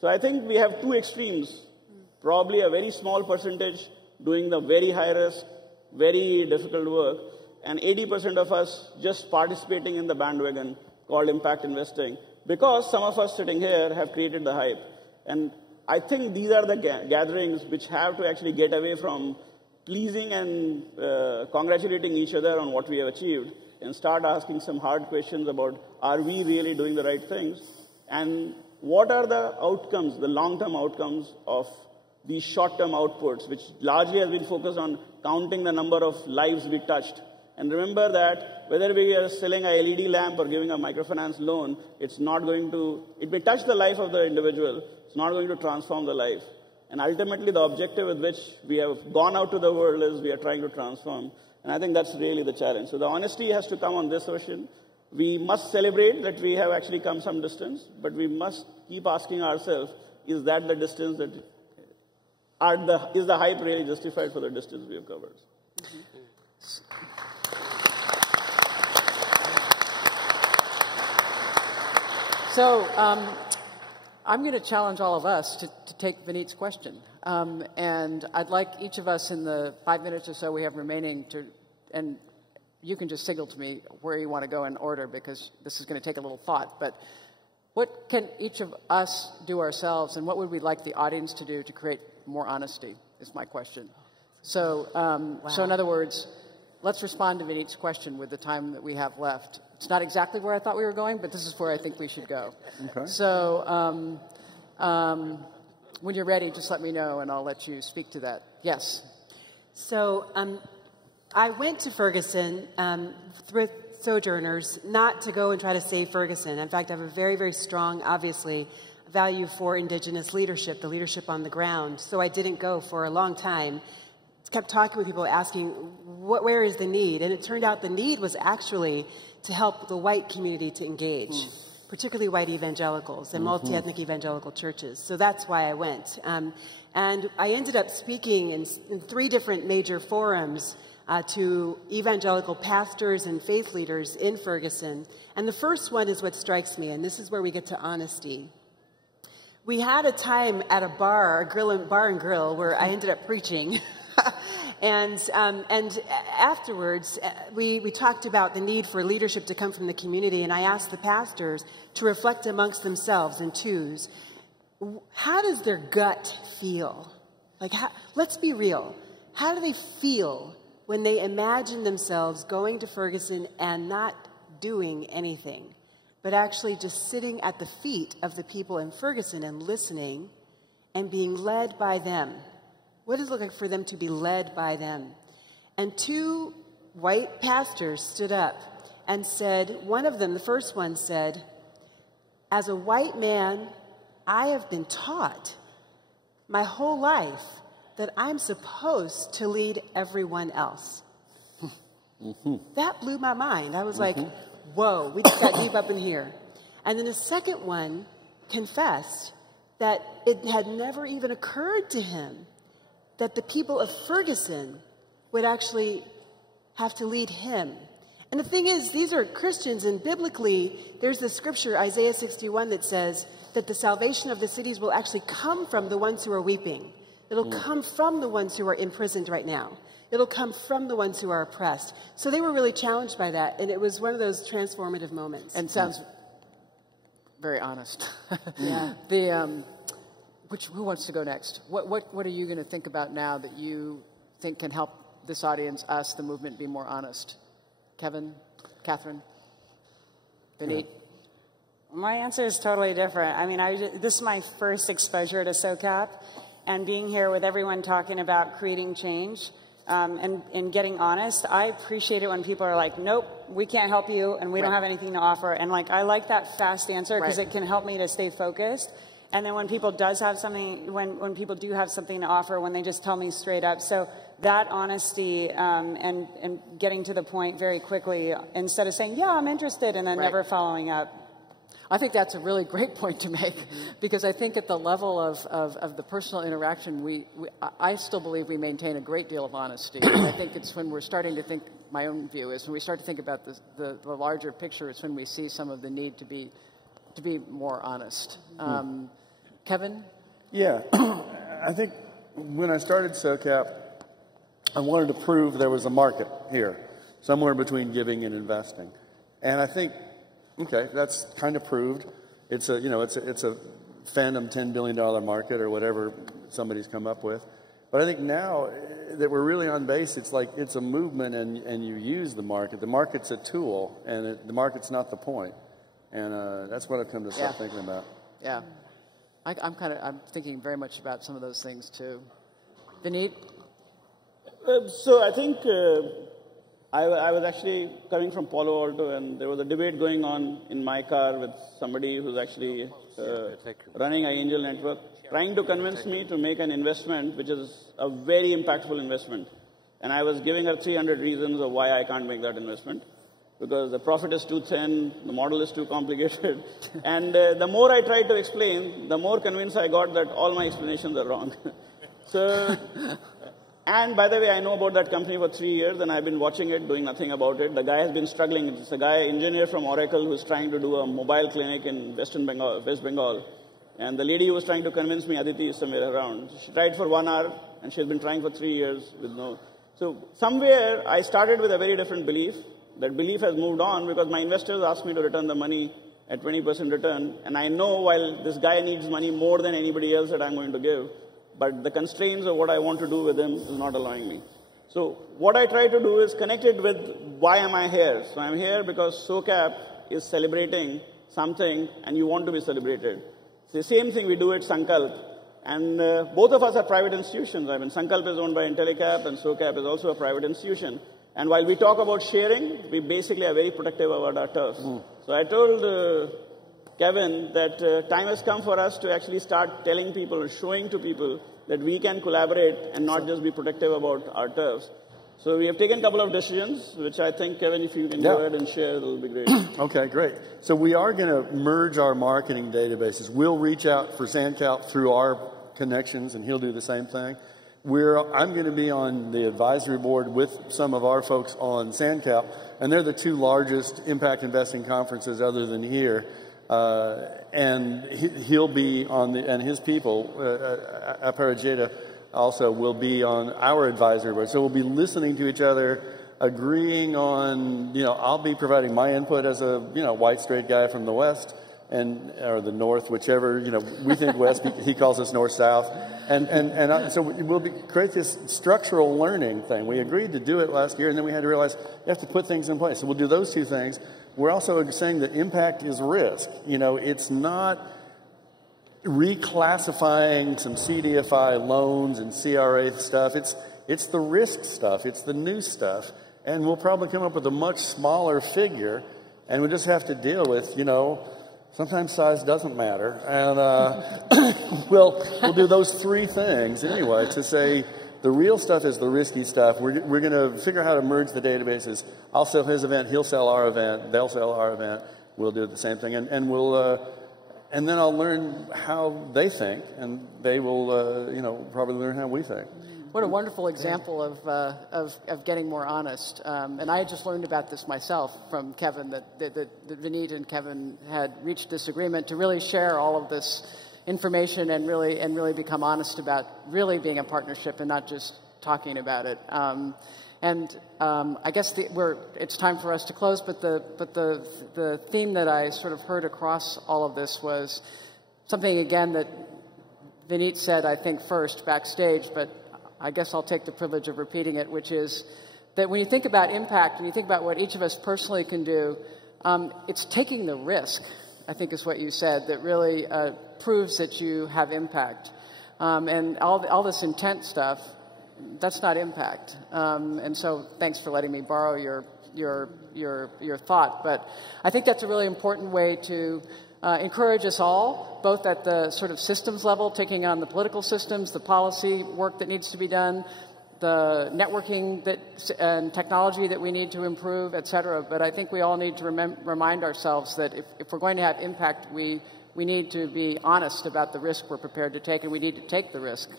So I think we have two extremes, probably a very small percentage doing the very high risk, very difficult work, and 80% of us just participating in the bandwagon called impact investing, because some of us sitting here have created the hype. And I think these are the gatherings which have to actually get away from pleasing and congratulating each other on what we have achieved and start asking some hard questions about, are we really doing the right things? And what are the outcomes, the long-term outcomes of these short-term outputs, which largely has been focused on counting the number of lives we touched And remember that whether we are selling a LED lamp or giving a microfinance loan, it's not going to, it may touch the life of the individual, it's not going to transform the life. And ultimately, the objective with which we have gone out to the world is we are trying to transform. And I think that's really the challenge. So the honesty has to come on this ocean. We must celebrate that we have actually come some distance, but we must keep asking ourselves, is that the distance that, is the hype really justified for the distance we have covered? So I'm going to challenge all of us to take Vineet's question. And I'd like each of us in the 5 minutes or so we have remaining to, and you can just signal to me where you want to go in order because this is going to take a little thought. But what can each of us do ourselves, and what would we like the audience to do to create more honesty is my question. So, so in other words, let's respond to Vineet's question with the time that we have left. It's not exactly where I thought we were going, but this is where I think we should go. Okay. So when you're ready, just let me know, and I'll let you speak to that. Yes? So I went to Ferguson with Sojourners not to go and try to save Ferguson. In fact, I have a very, very strong, obviously, value for Indigenous leadership, the leadership on the ground. So I didn't go for a long time. Kept talking with people, asking, where is the need? And it turned out the need was actually to help the white community to engage, particularly white evangelicals and multi-ethnic evangelical churches. So that's why I went. And I ended up speaking in 3 different major forums to evangelical pastors and faith leaders in Ferguson. And the first one is what strikes me, and this is where we get to honesty. We had a time at a bar and grill, where I ended up preaching. And afterwards, we talked about the need for leadership to come from the community, and I asked the pastors to reflect amongst themselves in twos. How does their gut feel? Like, let's be real. How do they feel when they imagine themselves going to Ferguson and not doing anything, but actually just sitting at the feet of the people in Ferguson and listening and being led by them? What does it look like for them to be led by them? And 2 white pastors stood up and said, one of them, the first one said, as a white man, I have been taught my whole life that I'm supposed to lead everyone else. That blew my mind. I was like, whoa, we just got deep up in here. And then the second one confessed that it had never even occurred to him that the people of Ferguson would actually have to lead him. And the thing is, these are Christians, and biblically, there's the scripture, Isaiah 61, that says that the salvation of the cities will actually come from the ones who are weeping. It'll come from the ones who are imprisoned right now. It'll come from the ones who are oppressed. So they were really challenged by that, and it was one of those transformative moments. And sounds very honest. Yeah. Who wants to go next? What are you going to think about now that you think can help this audience, us, the movement, be more honest? Kevin, Catherine, Vineet? My answer is totally different. I mean, this is my first exposure to SOCAP, and being here with everyone talking about creating change and getting honest, I appreciate it when people are like, nope, we can't help you, and we don't have anything to offer. And like, I like that fast answer because it can help me to stay focused. And then when people do have something to offer, when they just tell me straight up. So that honesty and getting to the point very quickly instead of saying, yeah, I'm interested, and then never following up. I think that's a really great point to make, because I think at the level of the personal interaction, I still believe we maintain a great deal of honesty. And I think it's when we're starting to think, my own view is, when we start to think about the larger picture, it's when we see some of the need to be more honest. Kevin? Yeah, I think when I started SOCAP, I wanted to prove there was a market here, somewhere between giving and investing. And I think, okay, that's kind of proved. It's a phantom $10 billion market or whatever somebody's come up with. But I think now that we're really on base, it's like it's a movement, and you use the market. The market's a tool, and the market's not the point. And that's what I've come to start thinking about. Yeah. I'm thinking very much about some of those things too. Vineet? So I think I was actually coming from Palo Alto, and there was a debate going on in my car with somebody who's actually running an angel network, trying to convince me to make an investment, which is a very impactful investment. And I was giving her 300 reasons of why I can't make that investment. Because the profit is too thin, the model is too complicated. And the more I tried to explain, the more convinced I got that all my explanations are wrong. So, and by the way, I know about that company for 3 years, and I've been watching it, doing nothing about it. The guy has been struggling. It's a guy, engineer from Oracle, who's trying to do a mobile clinic in West Bengal. And the lady who was trying to convince me, Aditi, is somewhere around. She tried for 1 hour, and she's been trying for 3 years with no... So somewhere, I started with a very different belief. That belief has moved on because my investors asked me to return the money at 20% return. And I know while this guy needs money more than anybody else that I'm going to give, but the constraints of what I want to do with him is not allowing me. So what I try to do is connect it with why am I here? So I'm here because SOCAP is celebrating something and you want to be celebrated. It's the same thing we do at Sankalp. And both of us are private institutions. I mean, Sankalp is owned by Intellecap and SOCAP is also a private institution. And while we talk about sharing, we basically are very protective about our turf. So I told Kevin that time has come for us to actually start telling people, showing to people that we can collaborate and not just be protective about our turfs. So we have taken a couple of decisions, which I think, Kevin, if you can go ahead and share, that will be great. Okay, great. So we are going to merge our marketing databases. We'll reach out for SandCalp through our connections, and he'll do the same thing. I'm going to be on the advisory board with some of our folks on SandCalp, and they're the 2 largest impact investing conferences other than here. And he'll be on and his people, Aparajita, also will be on our advisory board. So we'll be listening to each other, agreeing on, I'll be providing my input as a, white straight guy from the West. Or the north, whichever, we think west, he calls us north-south. So we'll create this structural learning thing. We agreed to do it last year, and then we had to realize you have to put things in place. So we'll do those 2 things. We're also saying that impact is risk. It's not reclassifying some CDFI loans and CRA stuff. It's the risk stuff. It's the new stuff. And we'll probably come up with a much smaller figure, and we just have to deal with, sometimes size doesn't matter, and we'll do those 3 things anyway to say the real stuff is the risky stuff. We're going to figure out how to merge the databases. I'll sell his event, he'll sell our event, they'll sell our event. We'll do the same thing, and then I'll learn how they think, and they will, probably learn how we think. What a wonderful example of getting more honest. And I had just learned about this myself from Kevin, that Vineet and Kevin had reached this agreement to really share all of this information and really become honest about really being a partnership and not just talking about it. I guess it's time for us to close, but the theme that I sort of heard across all of this was something, again, that Vineet said, I think, first backstage, but I guess I'll take the privilege of repeating it, which is that when you think about impact, when you think about what each of us personally can do, it's taking the risk, I think is what you said, that really proves that you have impact. And all this intent stuff, that's not impact. And so thanks for letting me borrow your thought. But I think that's a really important way to encourage us all, both at the sort of systems level, taking on the political systems, the policy work that needs to be done, the networking and technology that we need to improve, et cetera. But I think we all need to remind ourselves that if we're going to have impact, we need to be honest about the risk we're prepared to take, and we need to take the risk.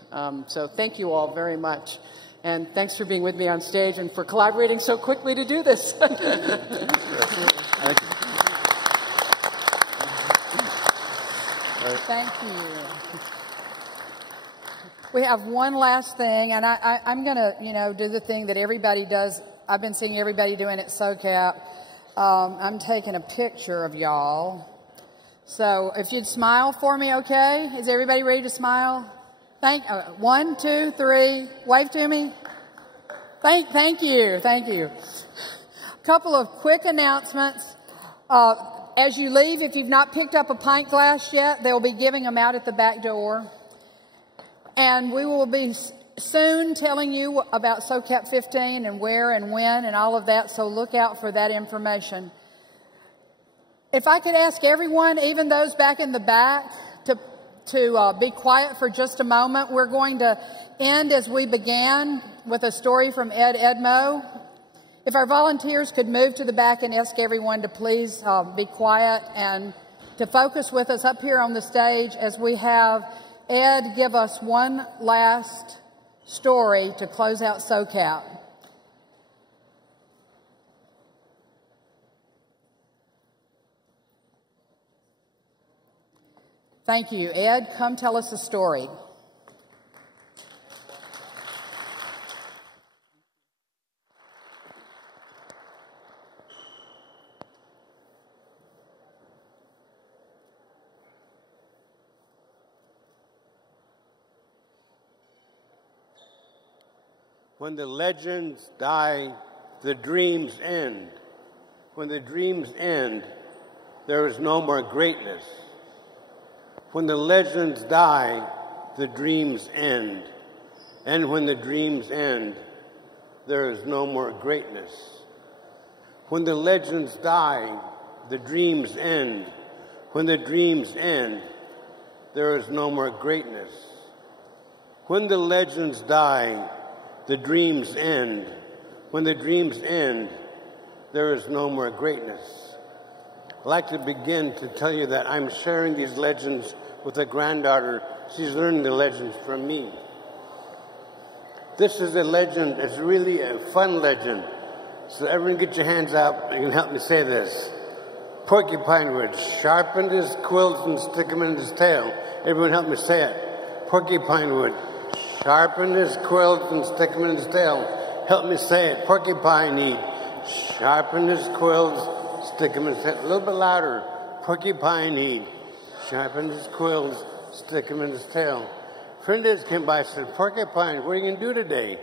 So thank you all very much. And thanks for being with me on stage and for collaborating so quickly to do this. Thank you. Thank you. We have one last thing, and I'm going to, do the thing that everybody does. I've been seeing everybody doing at SOCAP. I'm taking a picture of y'all. So if you'd smile for me, okay? Is everybody ready to smile? 1, 2, 3. Wave to me. Thank you. Thank you. A couple of quick announcements. As you leave, if you've not picked up a pint glass yet, they'll be giving them out at the back door. And we will be soon telling you about SOCAP14 and where and when and all of that, so look out for that information. If I could ask everyone, even those back in the back, to be quiet for just a moment. We're going to end as we began with a story from Edmo. If our volunteers could move to the back and ask everyone to please be quiet and to focus with us up here on the stage as we have Ed give us one last story to close out SOCAP. Thank you. Ed, come tell us a story. When the legends die, the dreams end. When the dreams end, there is no more greatness. When the legends die, the dreams end. And when the dreams end, there is no more greatness. When the legends die, the dreams end. When the dreams end, there is no more greatness. When the legends die, the dreams end. When the dreams end, there is no more greatness. I'd like to begin to tell you that I'm sharing these legends with a granddaughter. She's learning the legends from me. This is a legend. It's really a fun legend. So everyone get your hands up. You can help me say this. Porcupine would sharpen his quills and stick them in his tail. Everyone help me say it. Porcupine would sharpen his quills and stick them in his tail. Help me say it. Porcupine he'd sharpen his quills, stick them in his tail. A little bit louder. Porcupine he'd sharpen his quills, stick them in his tail. Friend came by and said, Porcupine, what are you going to do today?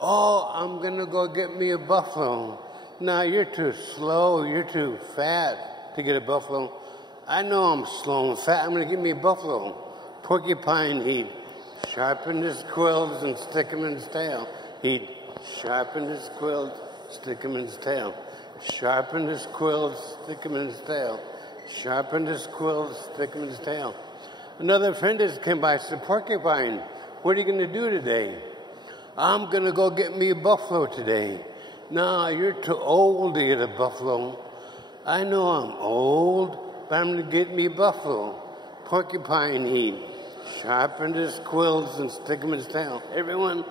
Oh, I'm going to go get me a buffalo. No, you're too slow. You're too fat to get a buffalo. I know I'm slow and fat. I'm going to get me a buffalo. Porcupine, he'd sharpen his quills and stick them in his tail. He'd sharpen his quills, stick them in his tail. Sharpen his quills, stick them in his tail. Sharpen his quills, stick them in his tail. Another friend came by and said, Porcupine, what are you going to do today? I'm going to go get me a buffalo today. No, you're too old to get a buffalo. I know I'm old, but I'm going to get me a buffalo. Porcupine, he sharpened his quills and stick them in his tail. Everyone,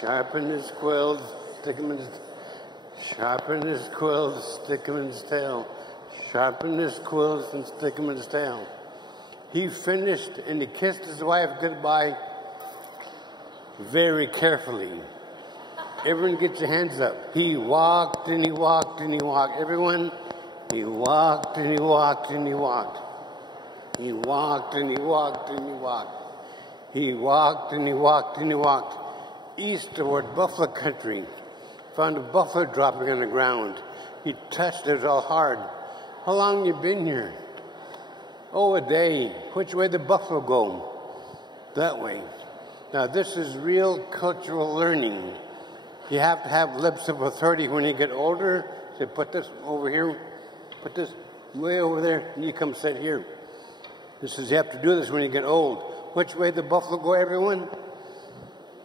sharpen his quills, stick them in his tail. Sharpen his quills, stick them in his tail. Sharpen his quills and stick them in his tail. He finished and he kissed his wife goodbye very carefully. Everyone get your hands up. He walked and he walked and he walked. Everyone, he walked and he walked and he walked. He walked and he walked and he walked. He walked and he walked and he walked east toward buffalo country. Found a buffalo dropping on the ground. He touched it all hard. How long you been here? Oh, a day. Which way the buffalo go? That way. Now this is real cultural learning. You have to have lips of authority when you get older. Say, put this over here, put this way over there, and you come sit here. This is, you have to do this when you get old. Which way the buffalo go, everyone?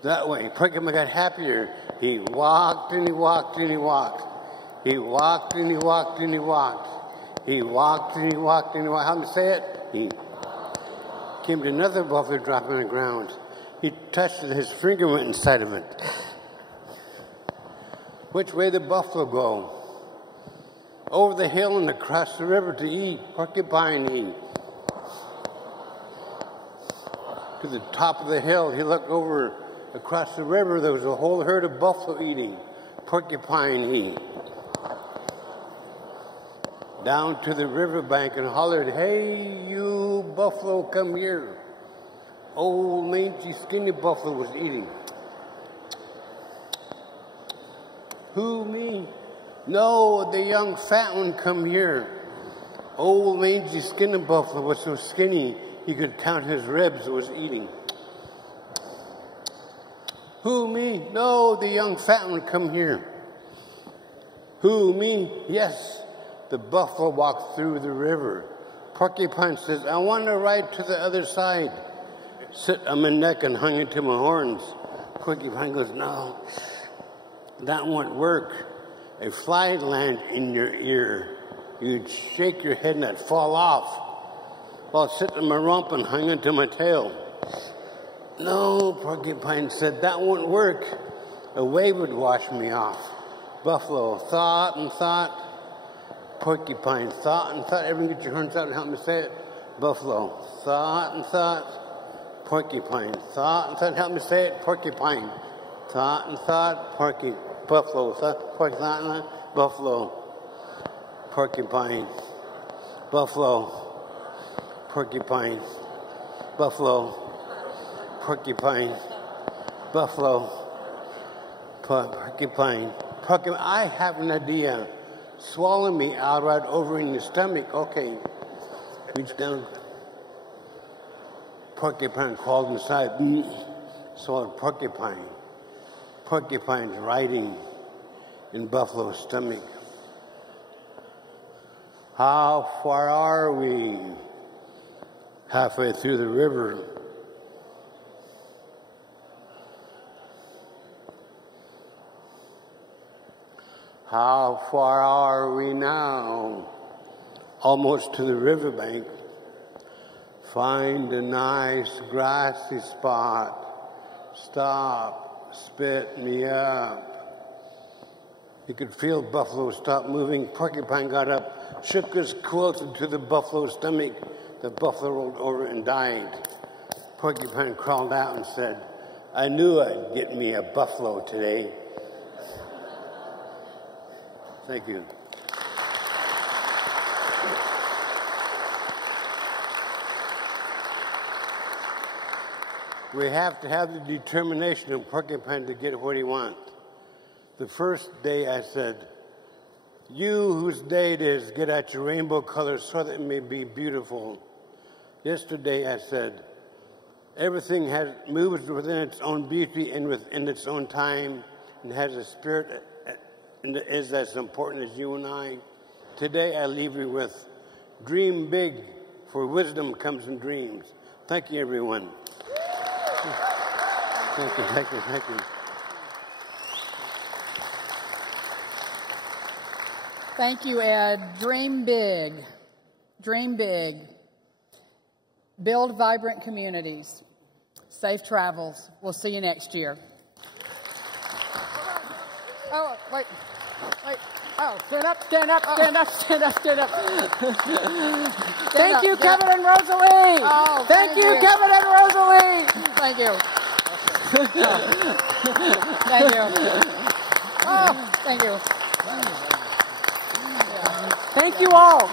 That way. Porcupine got happier. He walked and he walked and he walked. He walked and he walked and he walked. He walked and he walked and he walked. How do you say it? He came to another buffalo dropping on the ground. He touched it, his finger went inside of it. Which way the buffalo go? Over the hill and across the river to eat. Porcupine eat. To the top of the hill, he looked over across the river. There was a whole herd of buffalo eating. Porcupine eat. Down to the riverbank and hollered, hey, you buffalo, come here. Old, mangy, skinny buffalo was eating. Who, me? No, the young fat one, come here. Old, mangy, skinny buffalo was so skinny he could count his ribs, was eating. Who, me? No, the young fat one, come here. Who, me? Yes, the buffalo walked through the river. Porcupine says, I want to ride to the other side. Sit on my neck and hung into my horns. Porcupine goes, no, that won't work. A fly would land in your ear. You'd shake your head and it'd fall off. Well, sit on my rump and hung into my tail. No, Porcupine said, that won't work. A wave would wash me off. Buffalo thought and thought. Porcupine thought and thought. Everyone get your horns out and help me say it. Buffalo thought and thought. Porcupine thought and thought. Help me say it. Porcupine thought and thought. Buffalo thought. Porcupine and thought. Buffalo. Porcupine. Buffalo. Porcupine. Buffalo. Porcupine. Buffalo. Porcupine. Porcupine. I have an idea. Swallow me. I'll ride over in your stomach. Okay. Reach down. Porcupine crawled inside. Swallowed porcupine. Porcupine's riding in Buffalo's stomach. How far are we? Halfway through the river. How far are we now? Almost to the riverbank. Find a nice grassy spot. Stop. Spit me up. You could feel Buffalo stop moving. Porcupine got up, shook his quills into the buffalo's stomach. The buffalo rolled over and died. Porcupine crawled out and said, I knew I'd get me a buffalo today. Thank you. We have to have the determination of Porcupine to get what he wants. The first day I said, you whose day it is, get out your rainbow colors so that it may be beautiful. Yesterday I said, everything moves within its own beauty and within its own time and has a spirit and is as important as you and I. Today I leave you with, dream big, for wisdom comes in dreams. Thank you, everyone. Thank you, thank you, thank you. Thank you, Ed. Dream big. Dream big. Build vibrant communities. Safe travels. We'll see you next year. Oh, wait. Wait. Oh, stand up, stand up, stand up, stand up, stand up. Thank you, Kevin and Rosalie. Oh, thank you, Kevin and Rosalie. Thank you. Thank you. Oh, thank you. Thank you all.